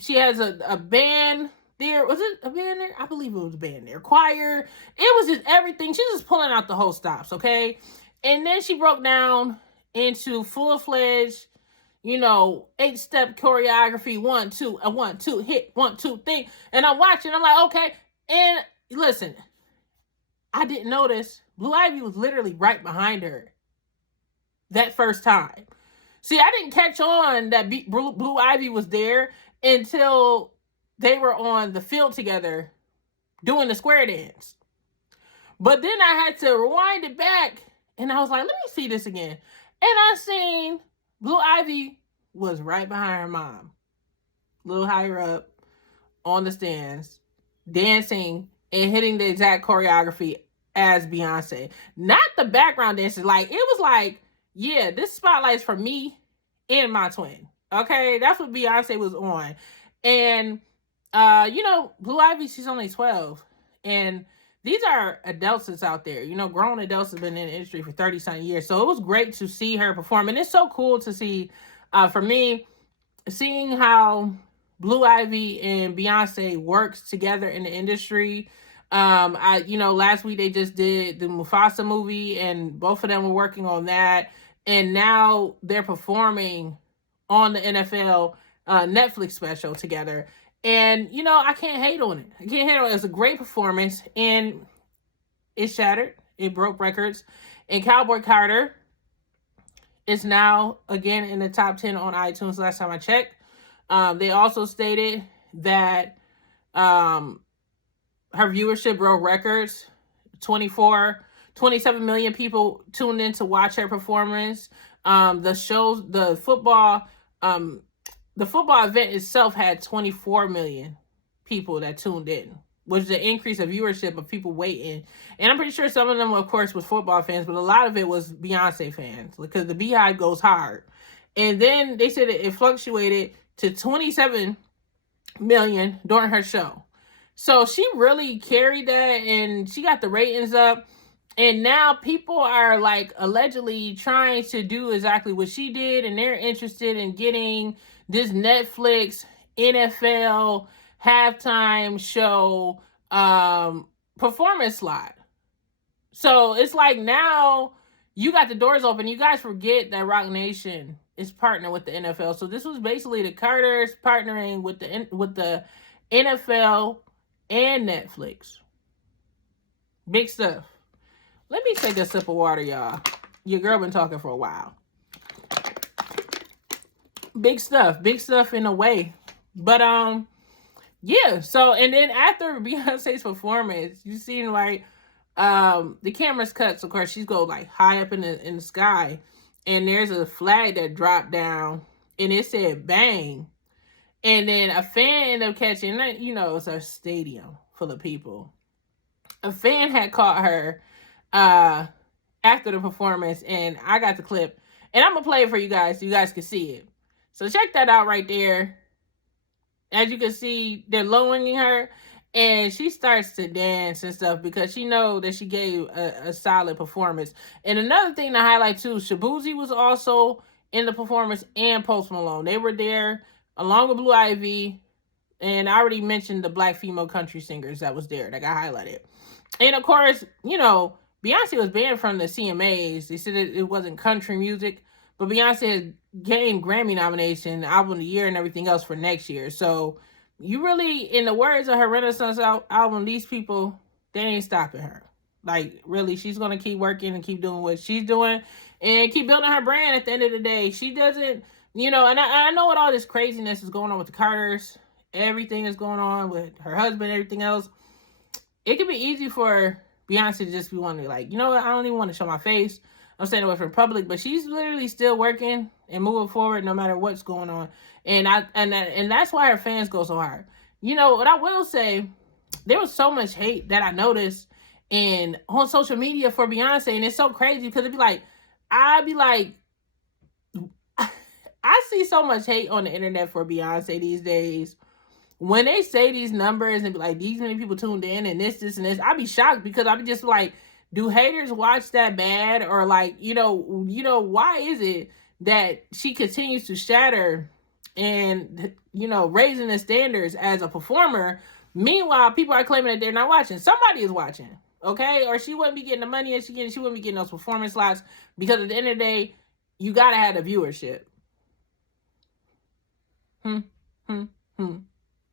She has a band there. Was it a band there? I believe it was a band there. Choir. It was just everything. She's just pulling out the whole stops, okay? And then she broke down into full-fledged, 8-step choreography. 1, 2, 1, 2, hit, 1, 2, thing. And I'm watching. I'm like, okay. And listen, I didn't notice Blue Ivy was literally right behind her that first time. See, I didn't catch on that Blue Ivy was there until they were on the field together doing the square dance. But then I had to rewind it back, and I was like, let me see this again. And I seen Blue Ivy was right behind her mom, a little higher up on the stands, dancing and hitting the exact choreography as Beyonce. Not the background dancers. It was like, yeah, this spotlight's for me and my twin. Okay, that's what Beyonce was on. And, Blue Ivy, she's only 12. And these are adults that's out there. Grown adults have been in the industry for 30-something years. So it was great to see her perform. And it's so cool to see, for me, seeing how Blue Ivy and Beyonce works together in the industry. Last week they just did the Mufasa movie, and both of them were working on that. And now they're performing on the NFL Netflix special together. And, I can't hate on it. It's a great performance, and it shattered. It broke records. And Cowboy Carter is now, again, in the top 10 on iTunes last time I checked. They also stated that her viewership broke records. 27 million people tuned in to watch her performance. The football event itself had 24 million people that tuned in, which is an increase of viewership of people waiting. And I'm pretty sure some of them, of course, was football fans, but a lot of it was Beyonce fans, because the Beehive goes hard. And then they said it fluctuated to 27 million during her show. So she really carried that, and she got the ratings up. And now people are allegedly trying to do exactly what she did, and they're interested in getting this Netflix NFL halftime show performance slot. So it's now you got the doors open. You guys forget that Rock Nation is partnering with the NFL. So this was basically the Carters partnering with the NFL and Netflix. Big stuff. Let me take a sip of water, y'all. Your girl been talking for a while. Big stuff in a way. But yeah. So, and then after Beyonce's performance, you seen the camera's cut. So of course she's go high up in the sky, and there's a flag that dropped down, and it said "bang," and then a fan ended up catching. It's a stadium full of people. A fan had caught her after the performance, and I got the clip, and I'm gonna play it for you guys so you guys can see it. So check that out right there. As you can see, they're lowering her, and she starts to dance and stuff because she knows that she gave a solid performance. And another thing to highlight too, Shabuzi was also in the performance, and Post Malone. They were there along with Blue Ivy, and I already mentioned the black female country singers that was there that got highlighted. And of course, Beyonce was banned from the CMAs. They said it wasn't country music, but Beyonce has gained Grammy nomination, album of the year, and everything else for next year. So you really, in the words of her Renaissance album, these people, they ain't stopping her. Really, she's going to keep working and keep doing what she's doing and keep building her brand at the end of the day. She doesn't, and I know what all this craziness is going on with the Carters, everything is going on with her husband, everything else. It could be easy for Beyonce to just be wanting I don't even want to show my face. I'm staying away from public, but she's literally still working and moving forward no matter what's going on. And that's why her fans go so hard. What I will say, there was so much hate that I noticed on social media for Beyonce, and it's so crazy because I see so much hate on the internet for Beyonce these days. When they say these numbers and be these many people tuned in and this and this, I'd be shocked because I'd be just do haters watch that bad? Or why is it that she continues to shatter and, raising the standards as a performer? Meanwhile, people are claiming that they're not watching. Somebody is watching, okay? Or she wouldn't be getting the money she wouldn't be getting those performance slots, because at the end of the day, you gotta have the viewership.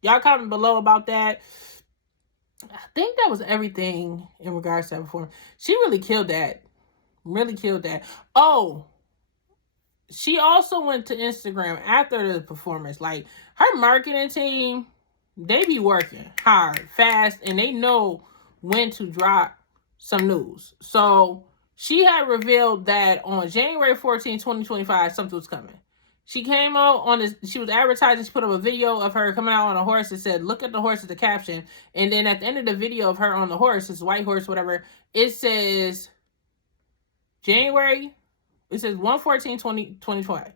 Y'all comment below about that. I think that was everything in regards to that performance. She really killed that. Oh, she also went to Instagram after the performance. Her marketing team, they be working hard, fast, and they know when to drop some news. So she had revealed that on January 14, 2025, something was coming. She came out she was advertising, she put up a video of her coming out on a horse that said, "Look at the horse," as the caption. And then at the end of the video of her on the horse, this white horse, whatever, it says January, it says 1/14/2025.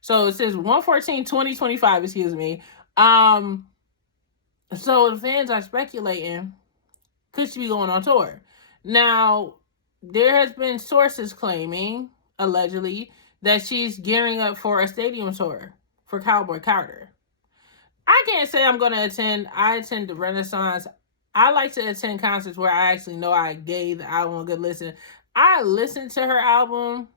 So it says 1/14/2025, excuse me. So the fans are speculating, could she be going on tour? Now, there has been sources claiming, allegedly, that she's gearing up for a stadium tour for Cowboy Carter. I can't say I'm going to attend. I attend the Renaissance. I like to attend concerts where I actually know I gave the album a good listen. I listened to her album,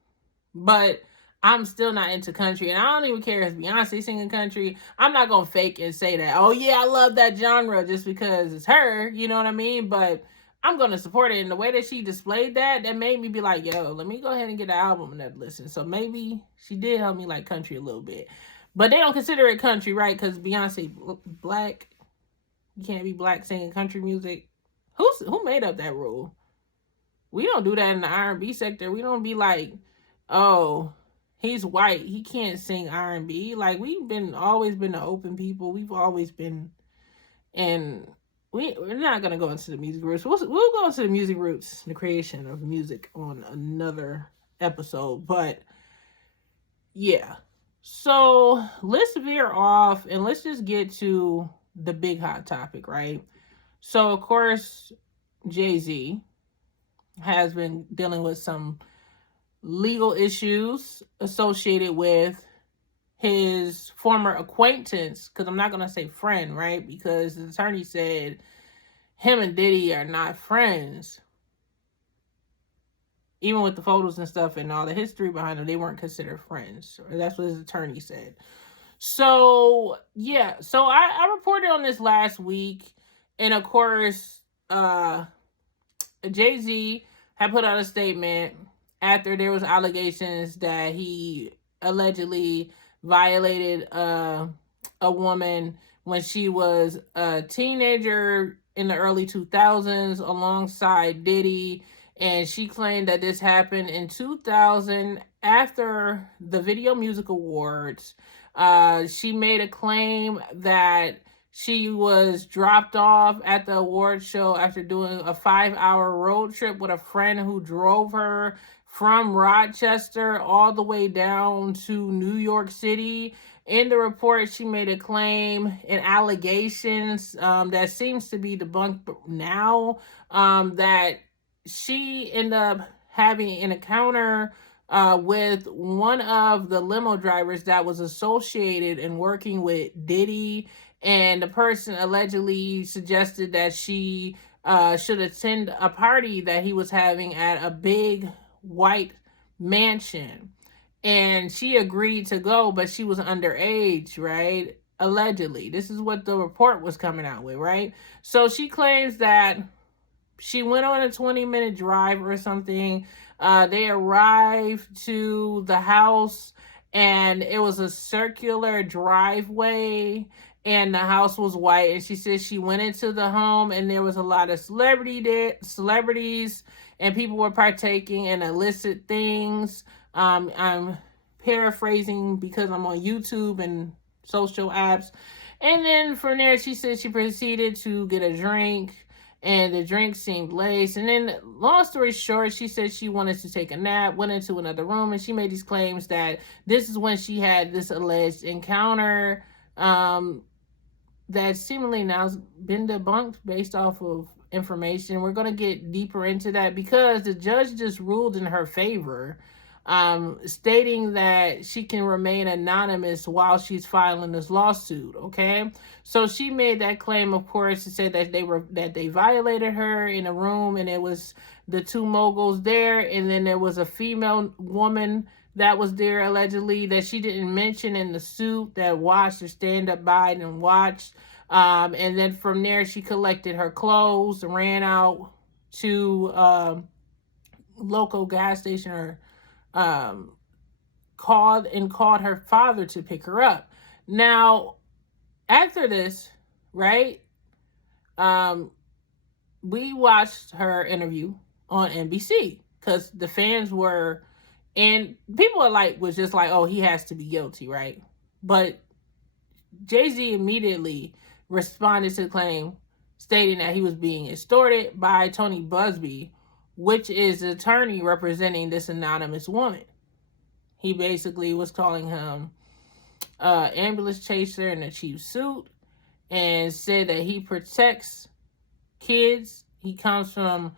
but I'm still not into country. And I don't even care if Beyonce singing country. I'm not going to fake and say that, oh yeah, I love that genre just because it's her. You know what I mean? But I'm going to support it. And the way that she displayed that made me be like, yo, let me go ahead and get the album and listen. So maybe she did help me like country a little bit. But they don't consider it country, right? Because Beyonce black. You can't be black singing country music. Who made up that rule? We don't do that in the R&B sector. We don't be like, oh, he's white, he can't sing R&B. Like, we've always been the open people. We've always been, and we're not gonna go into the music roots. We'll go into the music roots, the creation of music, on another episode. But yeah, so let's veer off and let's just get to the big hot topic, right? So of course, Jay-Z has been dealing with some legal issues associated with his former acquaintance, because I'm not going to say friend, right? Because the attorney said him and Diddy are not friends. Even with the photos and stuff and all the history behind them, they weren't considered friends. That's what his attorney said. So, yeah. So, I reported on this last week. And, of course, Jay-Z had put out a statement after there was allegations that he allegedly violated a woman when she was a teenager in the early 2000s alongside Diddy. And she claimed that this happened in 2000 after the Video Music Awards. She made a claim that she was dropped off at the award show after doing a 5-hour road trip with a friend who drove her from Rochester all the way down to New York City. In the report, she made a claim and allegations that seems to be debunked now, that she ended up having an encounter with one of the limo drivers that was associated and working with Diddy. And the person allegedly suggested that she should attend a party that he was having at a big white mansion. And she agreed to go, but she was underage, right? Allegedly. This is what the report was coming out with, right? So she claims that she went on a 20-minute drive or something. They arrived to the house, and it was a circular driveway, and the house was white. And she said she went into the home, and there was a lot of celebrities, and people were partaking in illicit things. I'm paraphrasing because I'm on YouTube and social apps. And then from there, she said she proceeded to get a drink, and the drink seemed laced. And then, long story short, she said she wanted to take a nap, went into another room, and she made these claims that this is when she had this alleged encounter that seemingly now has been debunked based off of information. We're going to get deeper into that because the judge just ruled in her favor, stating that she can remain anonymous while she's filing this lawsuit. Okay, so she made that claim, of course, to say that they violated her in a room, and it was the two moguls there, and then there was a female woman that was there allegedly that she didn't mention in the suit that watched or stand up by and watched. And then from there, she collected her clothes, ran out to local gas station, or called her father to pick her up. Now, after this, right, we watched her interview on NBC because the fans were, and people was just like, oh, he has to be guilty, right? But Jay-Z immediately responded to the claim, stating that he was being extorted by Tony Busby, which is the attorney representing this anonymous woman. He basically was calling him ambulance chaser in a cheap suit, and said that he protects kids. He comes from,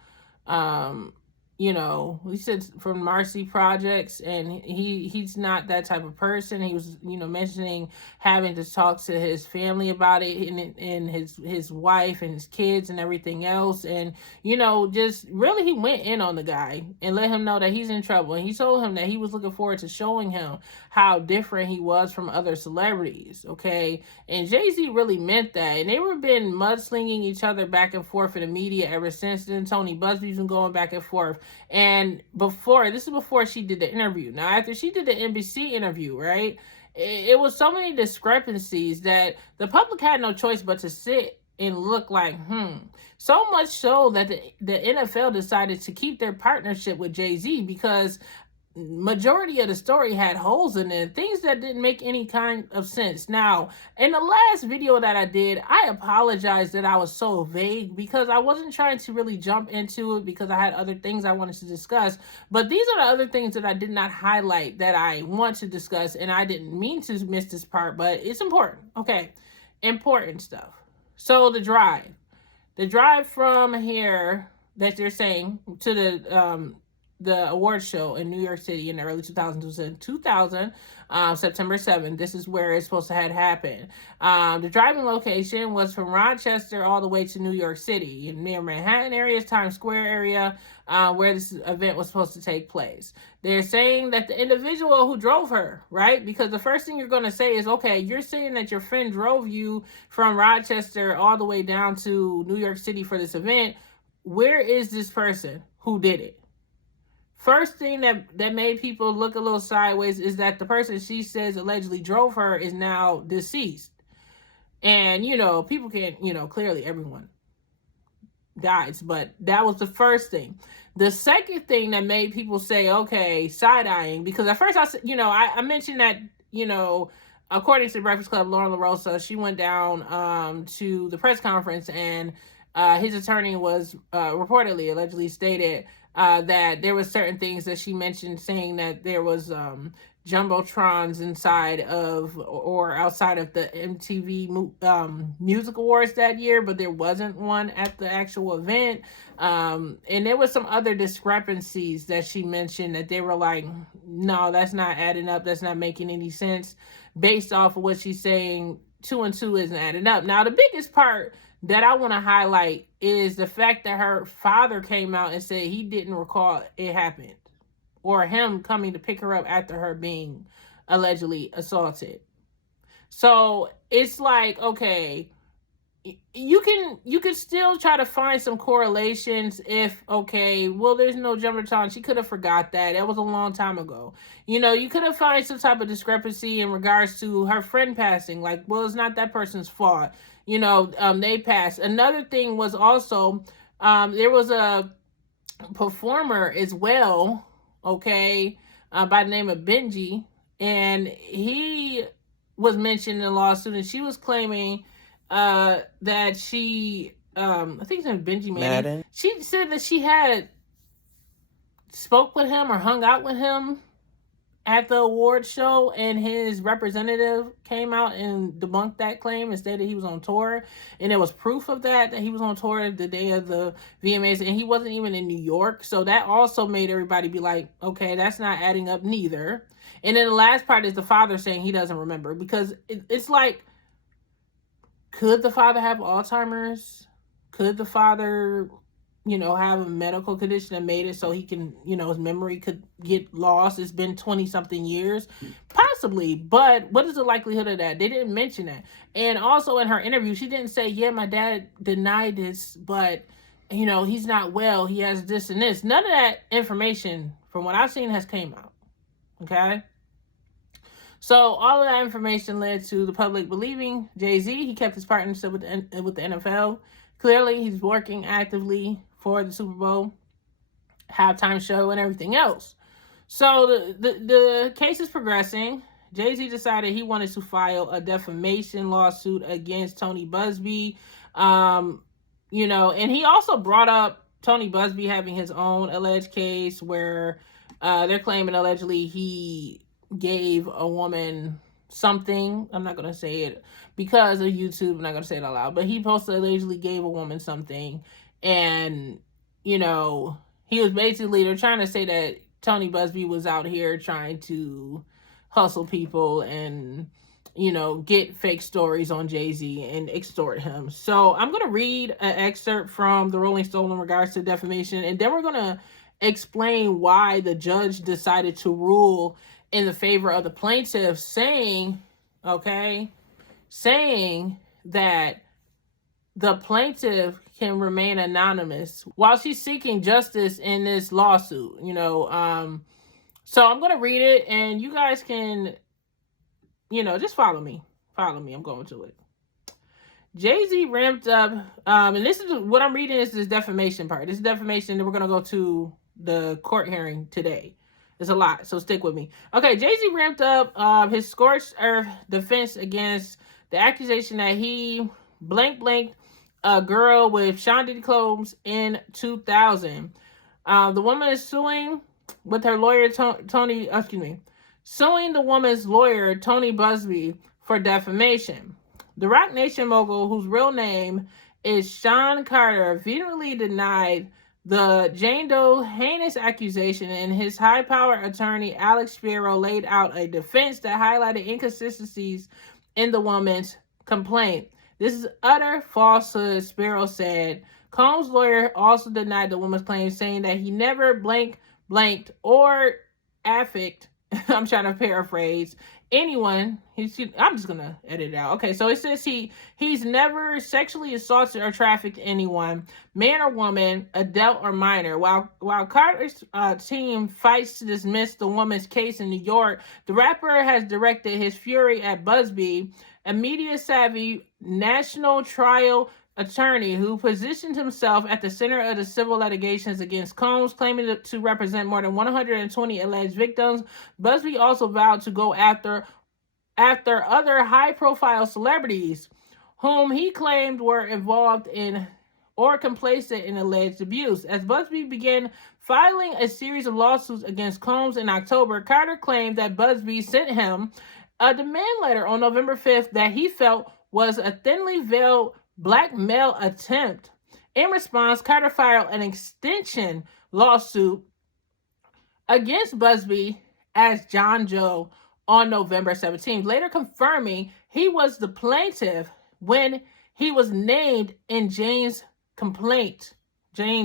he said from Marcy Projects, and he's not that type of person. He was, mentioning having to talk to his family about it, and his wife and his kids and everything else. And, just really he went in on the guy and let him know that he's in trouble. And he told him that he was looking forward to showing him how different he was from other celebrities, okay? And Jay-Z really meant that. And they were been mudslinging each other back and forth in the media ever since then. Tony Busby's been going back and forth. And this is before she did the interview. Now, after she did the NBC interview, right, it was so many discrepancies that the public had no choice but to sit and look like, So much so that the NFL decided to keep their partnership with Jay-Z because majority of the story had holes in it, things that didn't make any kind of sense. Now, in the last video that I did, I apologize that I was so vague because I wasn't trying to really jump into it because I had other things I wanted to discuss. But these are the other things that I did not highlight that I want to discuss, and I didn't mean to miss this part, but it's important. Okay, important stuff. So the drive from here that they're saying to the award show in New York City in the early 2000, September 7th. This is where it's supposed to have happened. The driving location was from Rochester all the way to New York City, in near Manhattan area, Times Square area, where this event was supposed to take place. They're saying that the individual who drove her, right? Because the first thing you're going to say is, okay, you're saying that your friend drove you from Rochester all the way down to New York City for this event. Where is this person who did it? First thing that made people look a little sideways is that the person she says allegedly drove her is now deceased. And, people can't, clearly everyone dies, but that was the first thing. The second thing that made people say, okay, side-eyeing, because at first I mentioned that, according to the Breakfast Club, Lauren LaRosa, she went down to the press conference, and his attorney was reportedly, allegedly stated that there was certain things that she mentioned, saying that there was jumbotrons inside of or outside of the MTV Music Awards that year, but there wasn't one at the actual event. And there was some other discrepancies that she mentioned that they were like, no, that's not adding up. That's not making any sense. Based off of what she's saying, 2 and 2 isn't adding up. Now, the biggest part that I want to highlight is the fact that her father came out and said he didn't recall it happened, or him coming to pick her up after her being allegedly assaulted. So it's like, okay, you can still try to find some correlations if, okay, well, there's no jumbotron. She could have forgot that. That was a long time ago. You could have found some type of discrepancy in regards to her friend passing. Like, well, it's not that person's fault. They passed. Another thing was also, there was a performer as well, okay, by the name of Benji, and he was mentioned in the lawsuit, and she was claiming that she, I think his name is Benji Madden. She said that she had spoke with him or hung out with him at the award show, and his representative came out and debunked that claim and stated he was on tour, and there was proof of that he was on tour the day of the VMAs, and he wasn't even in New York. So that also made everybody be like, okay, that's not adding up neither. And then the last part is the father saying he doesn't remember, because it's like, could the father have Alzheimer's? Could the father have a medical condition that made it so he can, his memory could get lost? It's been 20 something years, possibly, but what is the likelihood of that? They didn't mention that. And also in her interview, she didn't say, yeah, my dad denied this, but he's not well, he has this and this. None of that information from what I've seen has came out. Okay, so all of that information led to the public believing Jay-Z. He kept his partnership with the NFL. Clearly, he's working actively for the Super Bowl halftime show and everything else. So the case is progressing. Jay-Z decided he wanted to file a defamation lawsuit against Tony Busby. And he also brought up Tony Busby having his own alleged case where they're claiming allegedly he gave a woman something. I'm not going to say it because of YouTube. I'm not going to say it out loud. But he posted allegedly gave a woman something. And, you know, he was basically, they're trying to say that Tony Busby was out here trying to hustle people and, you know, get fake stories on Jay-Z and extort him. So I'm going to read an excerpt from the Rolling Stone in regards to defamation. And then we're going to explain why the judge decided to rule in the favor of the plaintiff, saying that the plaintiff can remain anonymous while she's seeking justice in this lawsuit, you know. So I'm going to read it, and you guys can, you know, just follow me. I'm going to it. Jay-Z ramped up, and this is what I'm reading is this defamation part. This is defamation, and we're going to go to the court hearing today. It's a lot, so stick with me. Okay, Jay-Z ramped up his scorched earth defense against the accusation that he blanked a girl with Sean Diddy clothes in 2000. The woman is suing with her lawyer, suing the woman's lawyer, Tony Busby, for defamation. The Roc Nation mogul, whose real name is Sean Carter, vehemently denied the Jane Doe heinous accusation, and his high-powered attorney, Alex Spiro, laid out a defense that highlighted inconsistencies in the woman's complaint. This is utter falsehood, Spiro said. Combs' lawyer also denied the woman's claim, saying that he never blanked or affect, I'm trying to paraphrase, anyone. I'm just gonna edit it out. Okay, so it says he's never sexually assaulted or trafficked anyone, man or woman, adult or minor. While Carter's team fights to dismiss the woman's case in New York, the rapper has directed his fury at Busby, a media-savvy national trial attorney who positioned himself at the center of the civil litigations against Combs, claiming to represent more than 120 alleged victims. Busby also vowed to go after other high-profile celebrities whom he claimed were involved in or complicit in alleged abuse. As Busby began filing a series of lawsuits against Combs in October, Carter claimed that Busby sent him a demand letter on November 5th that he felt was a thinly veiled blackmail attempt. In response, Carter filed an extension lawsuit against Busby as John Joe on November 17th, later confirming he was the plaintiff when he was named in Jane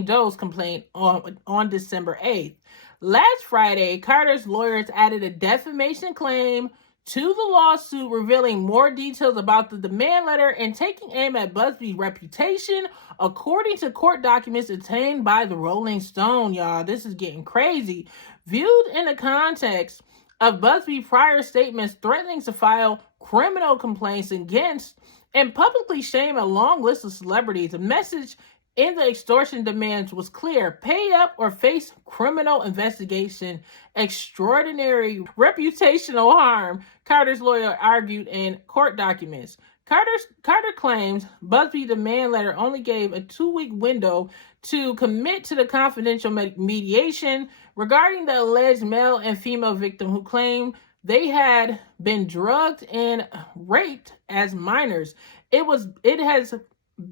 Doe's complaint on December 8th. Last Friday, Carter's lawyers added a defamation claim to the lawsuit, revealing more details about the demand letter and taking aim at Busby's reputation, according to court documents obtained by the Rolling Stone. Y'all, this is getting crazy. Viewed in the context of Busby's prior statements threatening to file criminal complaints against and publicly shame a long list of celebrities, the message in the extortion demands was clear: pay up or face criminal investigation, extraordinary reputational harm, Carter's lawyer argued in court documents. Carter claims Busby's demand letter only gave a 2-week window to commit to the confidential mediation regarding the alleged male and female victim who claimed they had been drugged and raped as minors. It has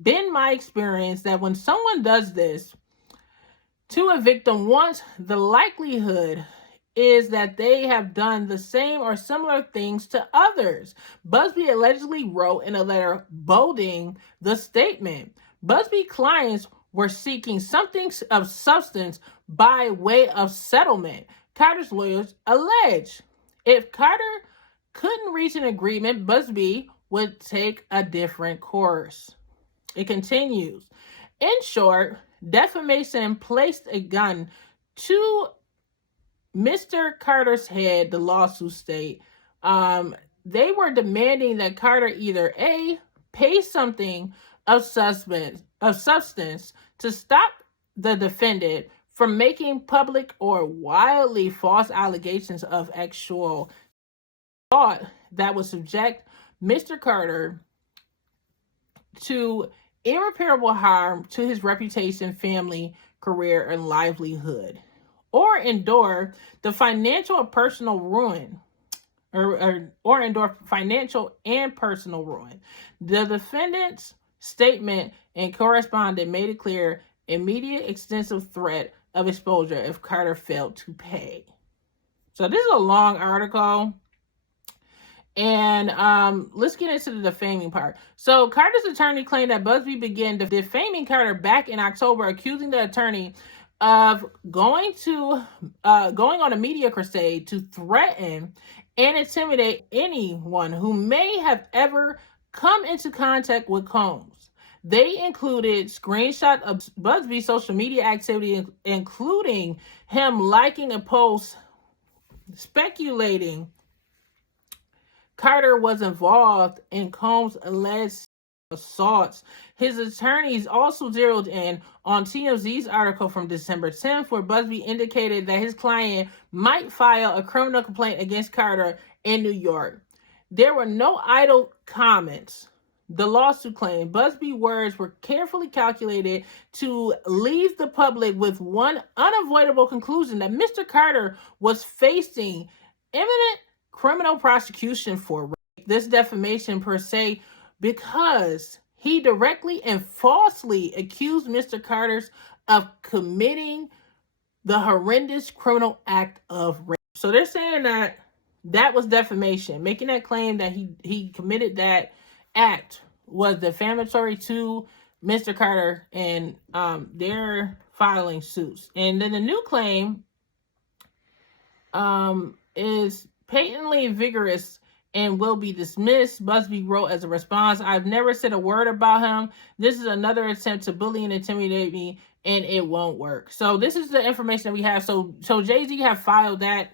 been my experience that when someone does this to a victim once, the likelihood is that they have done the same or similar things to others, Busby allegedly wrote in a letter bolding the statement. Busby clients were seeking something of substance by way of settlement, Carter's lawyers allege. If Carter couldn't reach an agreement, Busby would take a different course. It continues. In short, defamation placed a gun to Mr. Carter's head, the lawsuit state. They were demanding that Carter either A, pay something of substance to stop the defendant from making public or wildly false allegations of actual thought that would subject Mr. Carter to irreparable harm to his reputation, family, career, and livelihood, or endure the financial or personal ruin. or endure financial and personal ruin. The defendant's statement and correspondent made it clear immediate extensive threat of exposure if Carter failed to pay. So this is a long article. And let's get into the defaming part. So Carter's attorney claimed that Busby began defaming Carter back in October, accusing the attorney of going on a media crusade to threaten and intimidate anyone who may have ever come into contact with Combs. They included screenshots of Busby's social media activity, including him liking a post speculating Carter was involved in Combs' alleged assaults. His attorneys also zeroed in on TMZ's article from December 10th, where Busby indicated that his client might file a criminal complaint against Carter in New York. There were no idle comments. The lawsuit claimed Busby's words were carefully calculated to leave the public with one unavoidable conclusion that Mr. Carter was facing imminent criminal prosecution for rape. This defamation per se because he directly and falsely accused Mr. Carter of committing the horrendous criminal act of rape. So they're saying that was defamation. Making that claim that he committed that act was defamatory to Mr. Carter, and they're filing suits. And then the new claim is patently vigorous and will be dismissed. Busby wrote as a response, "I've never said a word about him. This is another attempt to bully and intimidate me, and it won't work." So this is the information that we have. So Jay-Z have filed that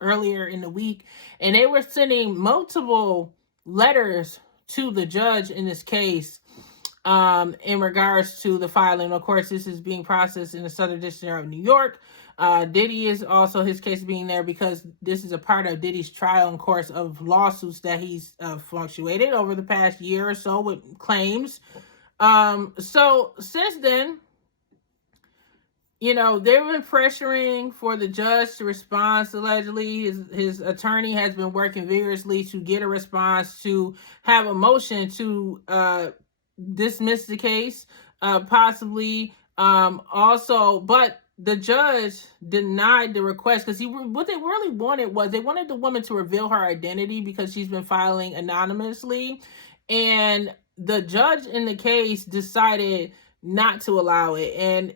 earlier in the week, and they were sending multiple letters to the judge in this case in regards to the filing. Of course, this is being processed in the Southern District of New York. Diddy is also, his case being there because this is a part of Diddy's trial and course of lawsuits that he's fluctuated over the past year or so with claims. So since then, they've been pressuring for the judge to respond. Allegedly, his attorney has been working vigorously to get a response, to have a motion to dismiss the case, possibly. But the judge denied the request because what they really wanted was they wanted the woman to reveal her identity because she's been filing anonymously, and the judge in the case decided not to allow it.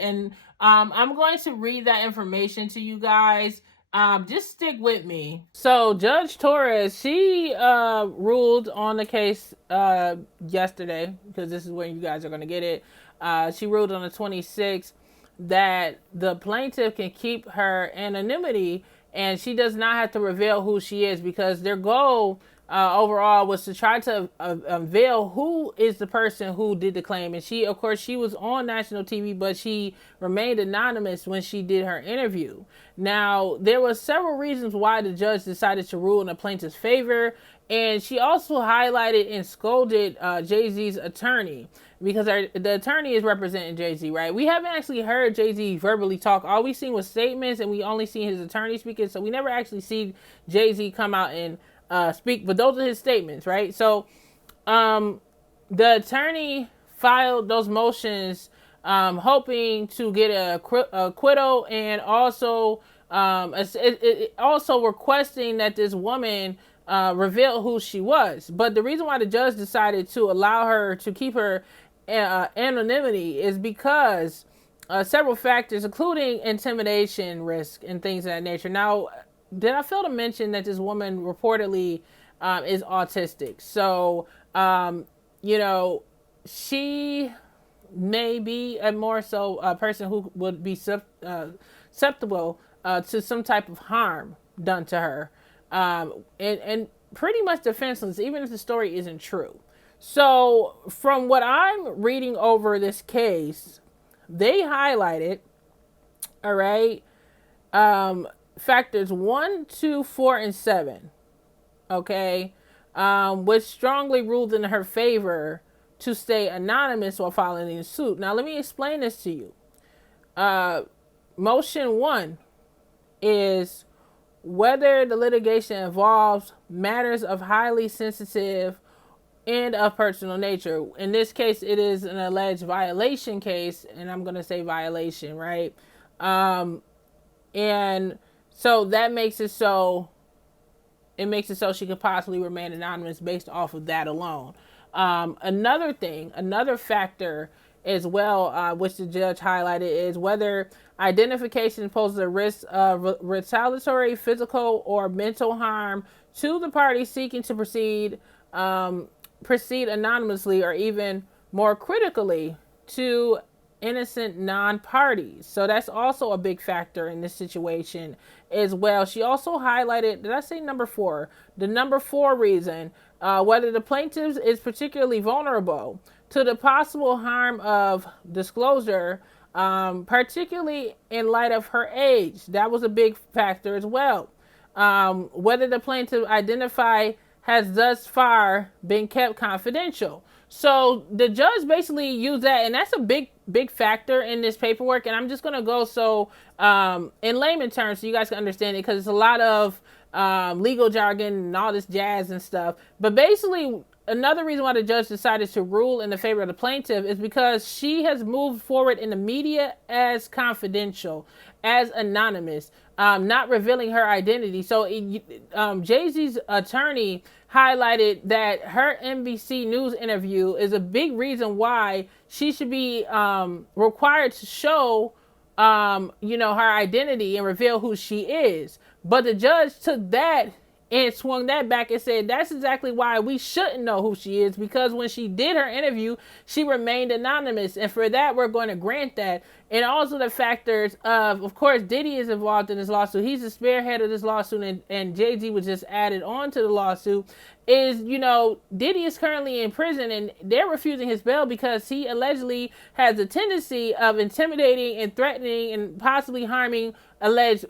And I'm going to read that information to you guys. Just stick with me. So Judge Torres, she ruled on the case yesterday, because this is when you guys are going to get it. She ruled on the 26th that the plaintiff can keep her anonymity and she does not have to reveal who she is, because their goal overall was to try to unveil who is the person who did the claim. And she was on national TV, but she remained anonymous when she did her interview. Now, there were several reasons why the judge decided to rule in the plaintiff's favor. And she also highlighted and scolded Jay-Z's attorney, because the attorney is representing Jay-Z, right? We haven't actually heard Jay-Z verbally talk. All we've seen was statements, and we only seen his attorney speaking. So we never actually see Jay-Z come out and speak, but those are his statements, right? So the attorney filed those motions hoping to get a acquittal, and also also requesting that this woman reveal who she was. But the reason why the judge decided to allow her to keep her anonymity is because several factors, including intimidation risk and things of that nature. Now, did I fail to mention that this woman reportedly is autistic? So, she may be a person who would be susceptible to some type of harm done to her. And pretty much defenseless, even if the story isn't true. So, from what I'm reading over this case, they highlighted, all right, factors 1, 2, 4, and 7, okay, which strongly ruled in her favor to stay anonymous while filing the suit. Now, let me explain this to you. Motion 1 is whether the litigation involves matters of highly sensitive and of personal nature. In this case, it is an alleged violation case, and I'm going to say violation, right? And so that makes it so she could possibly remain anonymous based off of that alone. Another factor as well, which the judge highlighted, is whether identification poses a risk of retaliatory physical or mental harm to the party seeking to proceed anonymously, or even more critically, to innocent non-parties. So that's also a big factor in this situation as well. She also highlighted, did I say number 4? The number 4 reason, whether the plaintiff is particularly vulnerable to the possible harm of disclosure, particularly in light of her age. That was a big factor as well. Whether the plaintiff identified has thus far been kept confidential. So the judge basically used that, and that's a big factor in this paperwork. And I'm just going to go in layman terms so you guys can understand it, because it's a lot of legal jargon and all this jazz and stuff. But basically, another reason why the judge decided to rule in the favor of the plaintiff is because she has moved forward in the media as confidential, as anonymous, not revealing her identity. So Jay-Z's attorney highlighted that her NBC News interview is a big reason why she should be required to show her identity and reveal who she is. But the judge took that and swung that back and said that's exactly why we shouldn't know who she is, because when she did her interview, she remained anonymous. And for that, we're going to grant that. And also the factors of course, Diddy is involved in this lawsuit. He's the spearhead of this lawsuit, and Jay-Z was just added on to the lawsuit. Is, Diddy is currently in prison, and they're refusing his bail because he allegedly has a tendency of intimidating and threatening and possibly harming alleged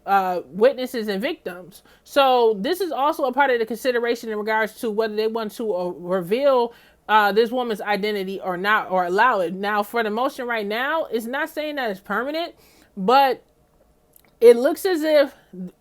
witnesses and victims. So this is also a part of the consideration in regards to whether they want to reveal this woman's identity or not, or allow it. Now, for the motion right now, it's not saying that it's permanent, but it looks as if,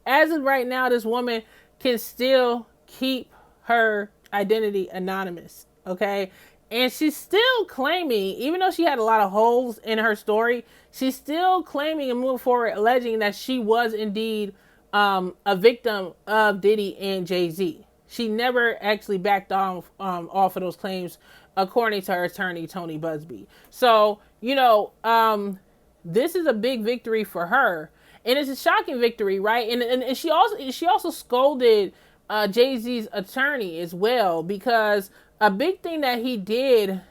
as of right now, this woman can still keep her identity anonymous. Okay. And she's still claiming, even though she had a lot of holes in her story, she's still claiming and moving forward, alleging that she was indeed a victim of Diddy and Jay-Z. She never actually backed off of those claims, according to her attorney, Tony Busby. So, this is a big victory for her. And it's a shocking victory, right? And she also scolded Jay-Z's attorney as well, because a big thing that he did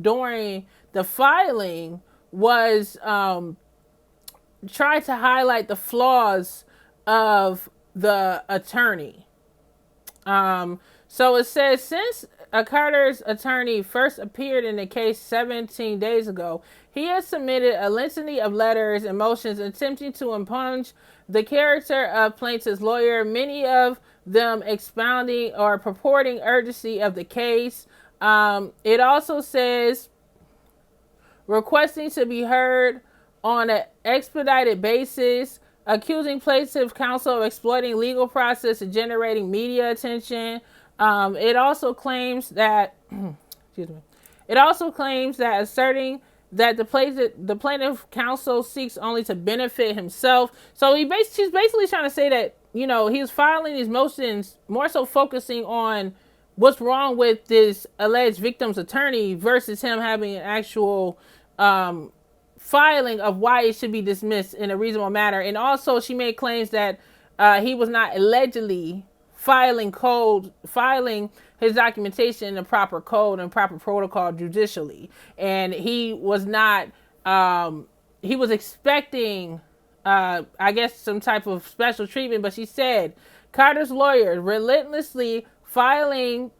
during the filing was try to highlight the flaws of the attorney. So it says, since Carter's attorney first appeared in the case 17 days ago, he has submitted a litany of letters and motions attempting to impugn the character of plaintiff's lawyer, many of them expounding or purporting urgency of the case. It also says requesting to be heard on an expedited basis, accusing plaintiff counsel of exploiting legal process and generating media attention. It also claims that, asserting that the plaintiff counsel seeks only to benefit himself. So she's basically trying to say that, he was filing these motions more so focusing on what's wrong with this alleged victim's attorney versus him having an actual filing of why it should be dismissed in a reasonable manner. And also she made claims that he was not allegedly filing his documentation in the proper code and proper protocol judicially. And he was not, he was expecting, I guess, some type of special treatment. But she said Carter's lawyer relentlessly filing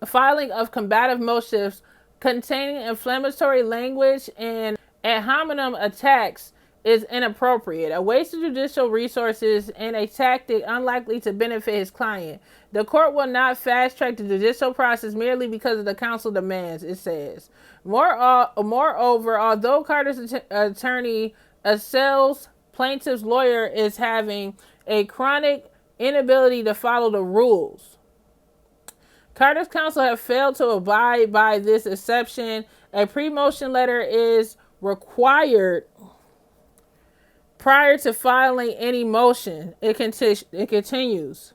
of combative motions containing inflammatory language and ad hominem attacks is inappropriate, a waste of judicial resources, and a tactic unlikely to benefit his client. The court will not fast-track the judicial process merely because of the counsel demands, it says. Moreover, although Carter's attorney assails plaintiff's lawyer is having a chronic inability to follow the rules. Carter's counsel have failed to abide by this exception. A pre-motion letter is required prior to filing any motion. It continues.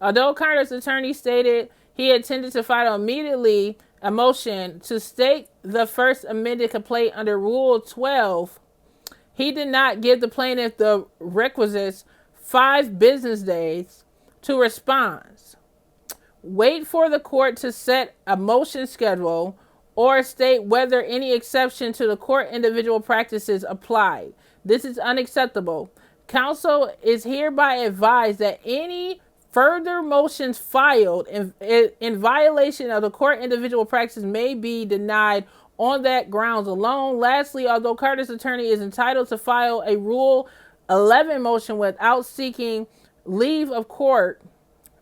Although Carter's attorney stated he intended to file immediately a motion to state the first amended complaint under Rule 12, he did not give the plaintiff the requisites 5 business days to respond. Wait for the court to set a motion schedule or state whether any exception to the court individual practices applied. This is unacceptable. Counsel is hereby advised that any further motions filed in violation of the court individual practices may be denied on that grounds alone. Lastly, although Carter's attorney is entitled to file a Rule 11 motion without seeking leave of court,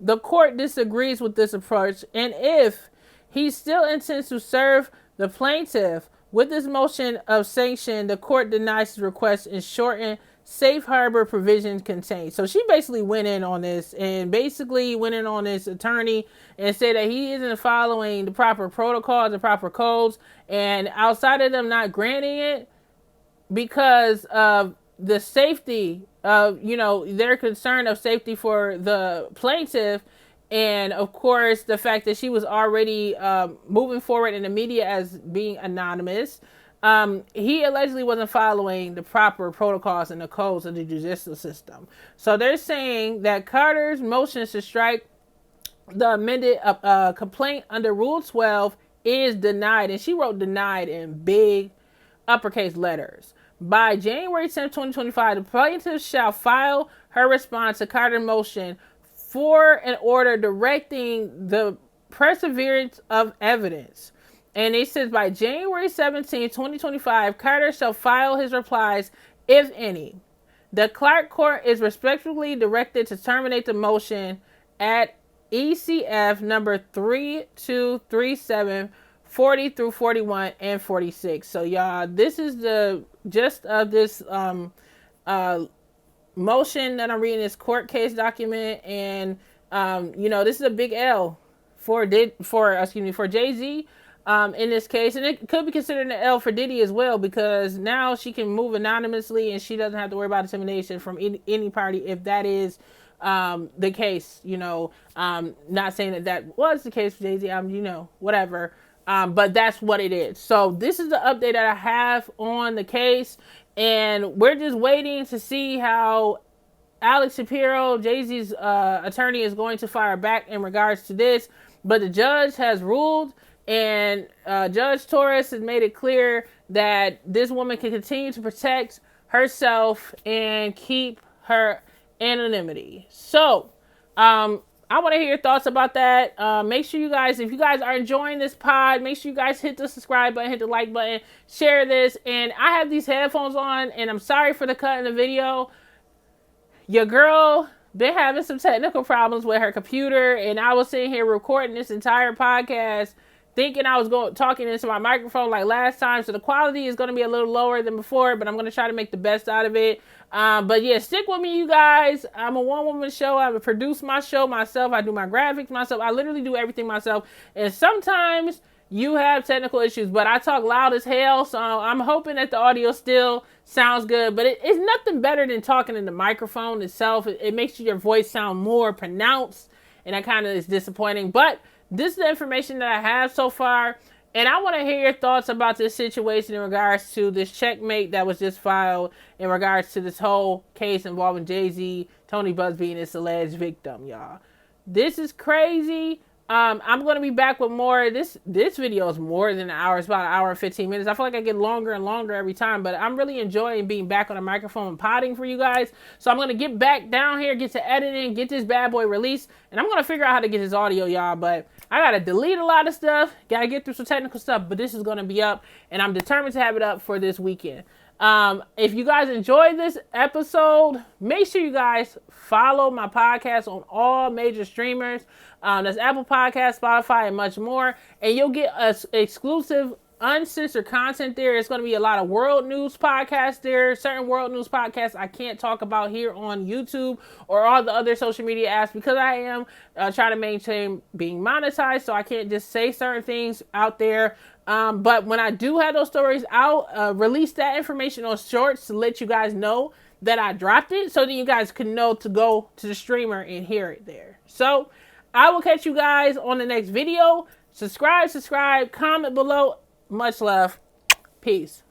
the court disagrees with this approach, and if he still intends to serve the plaintiff with this motion of sanction, the court denies his request and shortened safe harbor provisions contained. So she basically went in on this and basically went in on this attorney and said that he isn't following the proper protocols, the proper codes, and outside of them not granting it because of the safety of, their concern of safety for the plaintiff. And of course, the fact that she was already moving forward in the media as being anonymous. He allegedly wasn't following the proper protocols and the codes of the judicial system. So they're saying that Carter's motions to strike the amended complaint under Rule 12 is denied. And she wrote denied in big uppercase letters. By January 10, 2025, the plaintiff shall file her response to Carter's motion for an order directing the perseverance of evidence. And it says by January 17, 2025, Carter shall file his replies, if any. The clerk court is respectfully directed to terminate the motion at ECF number 3237, 40 through 41 and 46. So y'all, this is the gist of this motion that I'm reading, this court case document, and this is a big L for Jay-Z in this case, and it could be considered an L for Diddy as well, because now she can move anonymously and she doesn't have to worry about intimidation from any party if that is the case. Not saying that was the case for Jay-Z, whatever. But that's what it is. So this is the update that I have on the case. And we're just waiting to see how Alex Shapiro, Jay-Z's attorney, is going to fire back in regards to this. But the judge has ruled, and Judge Torres has made it clear that this woman can continue to protect herself and keep her anonymity. So, I want to hear your thoughts about that. Make sure you guys, if you guys are enjoying this pod, make sure you guys hit the subscribe button, hit the like button, share this. And I have these headphones on, and I'm sorry for the cut in the video. Your girl been having some technical problems with her computer, and I was sitting here recording this entire podcast thinking I was talking into my microphone like last time, so the quality is going to be a little lower than before, but I'm going to try to make the best out of it. But yeah, stick with me, you guys. I'm a one-woman show. I produce my show myself. I do my graphics myself. I literally do everything myself. And sometimes you have technical issues, but I talk loud as hell, so I'm hoping that the audio still sounds good. But it's nothing better than talking in the microphone itself. It makes your voice sound more pronounced, and that kind of is disappointing. But this is the information that I have so far, and I want to hear your thoughts about this situation in regards to this checkmate that was just filed in regards to this whole case involving Jay-Z, Tony Busby, and this alleged victim, y'all. This is crazy. I'm going to be back with more. This video is more than an hour. It's about an hour and 15 minutes. I feel like I get longer and longer every time, but I'm really enjoying being back on the microphone and potting for you guys. So I'm going to get back down here, get to editing, get this bad boy released, and I'm going to figure out how to get this audio, y'all. But I got to delete a lot of stuff. Got to get through some technical stuff, but this is going to be up, and I'm determined to have it up for this weekend. If you guys enjoyed this episode, make sure you guys follow my podcast on all major streamers. That's Apple Podcasts, Spotify, and much more. And you'll get an exclusive uncensored content there. It's going to be a lot of world news podcasts there. Certain world news podcasts I can't talk about here on YouTube or all the other social media apps because I am trying to maintain being monetized, so I can't just say certain things out there. But when I do have those stories out, release that information on shorts to let you guys know that I dropped it, so that you guys can know to go to the streamer and hear it there. So I will catch you guys on the next video. Subscribe, comment below. Much love. Peace.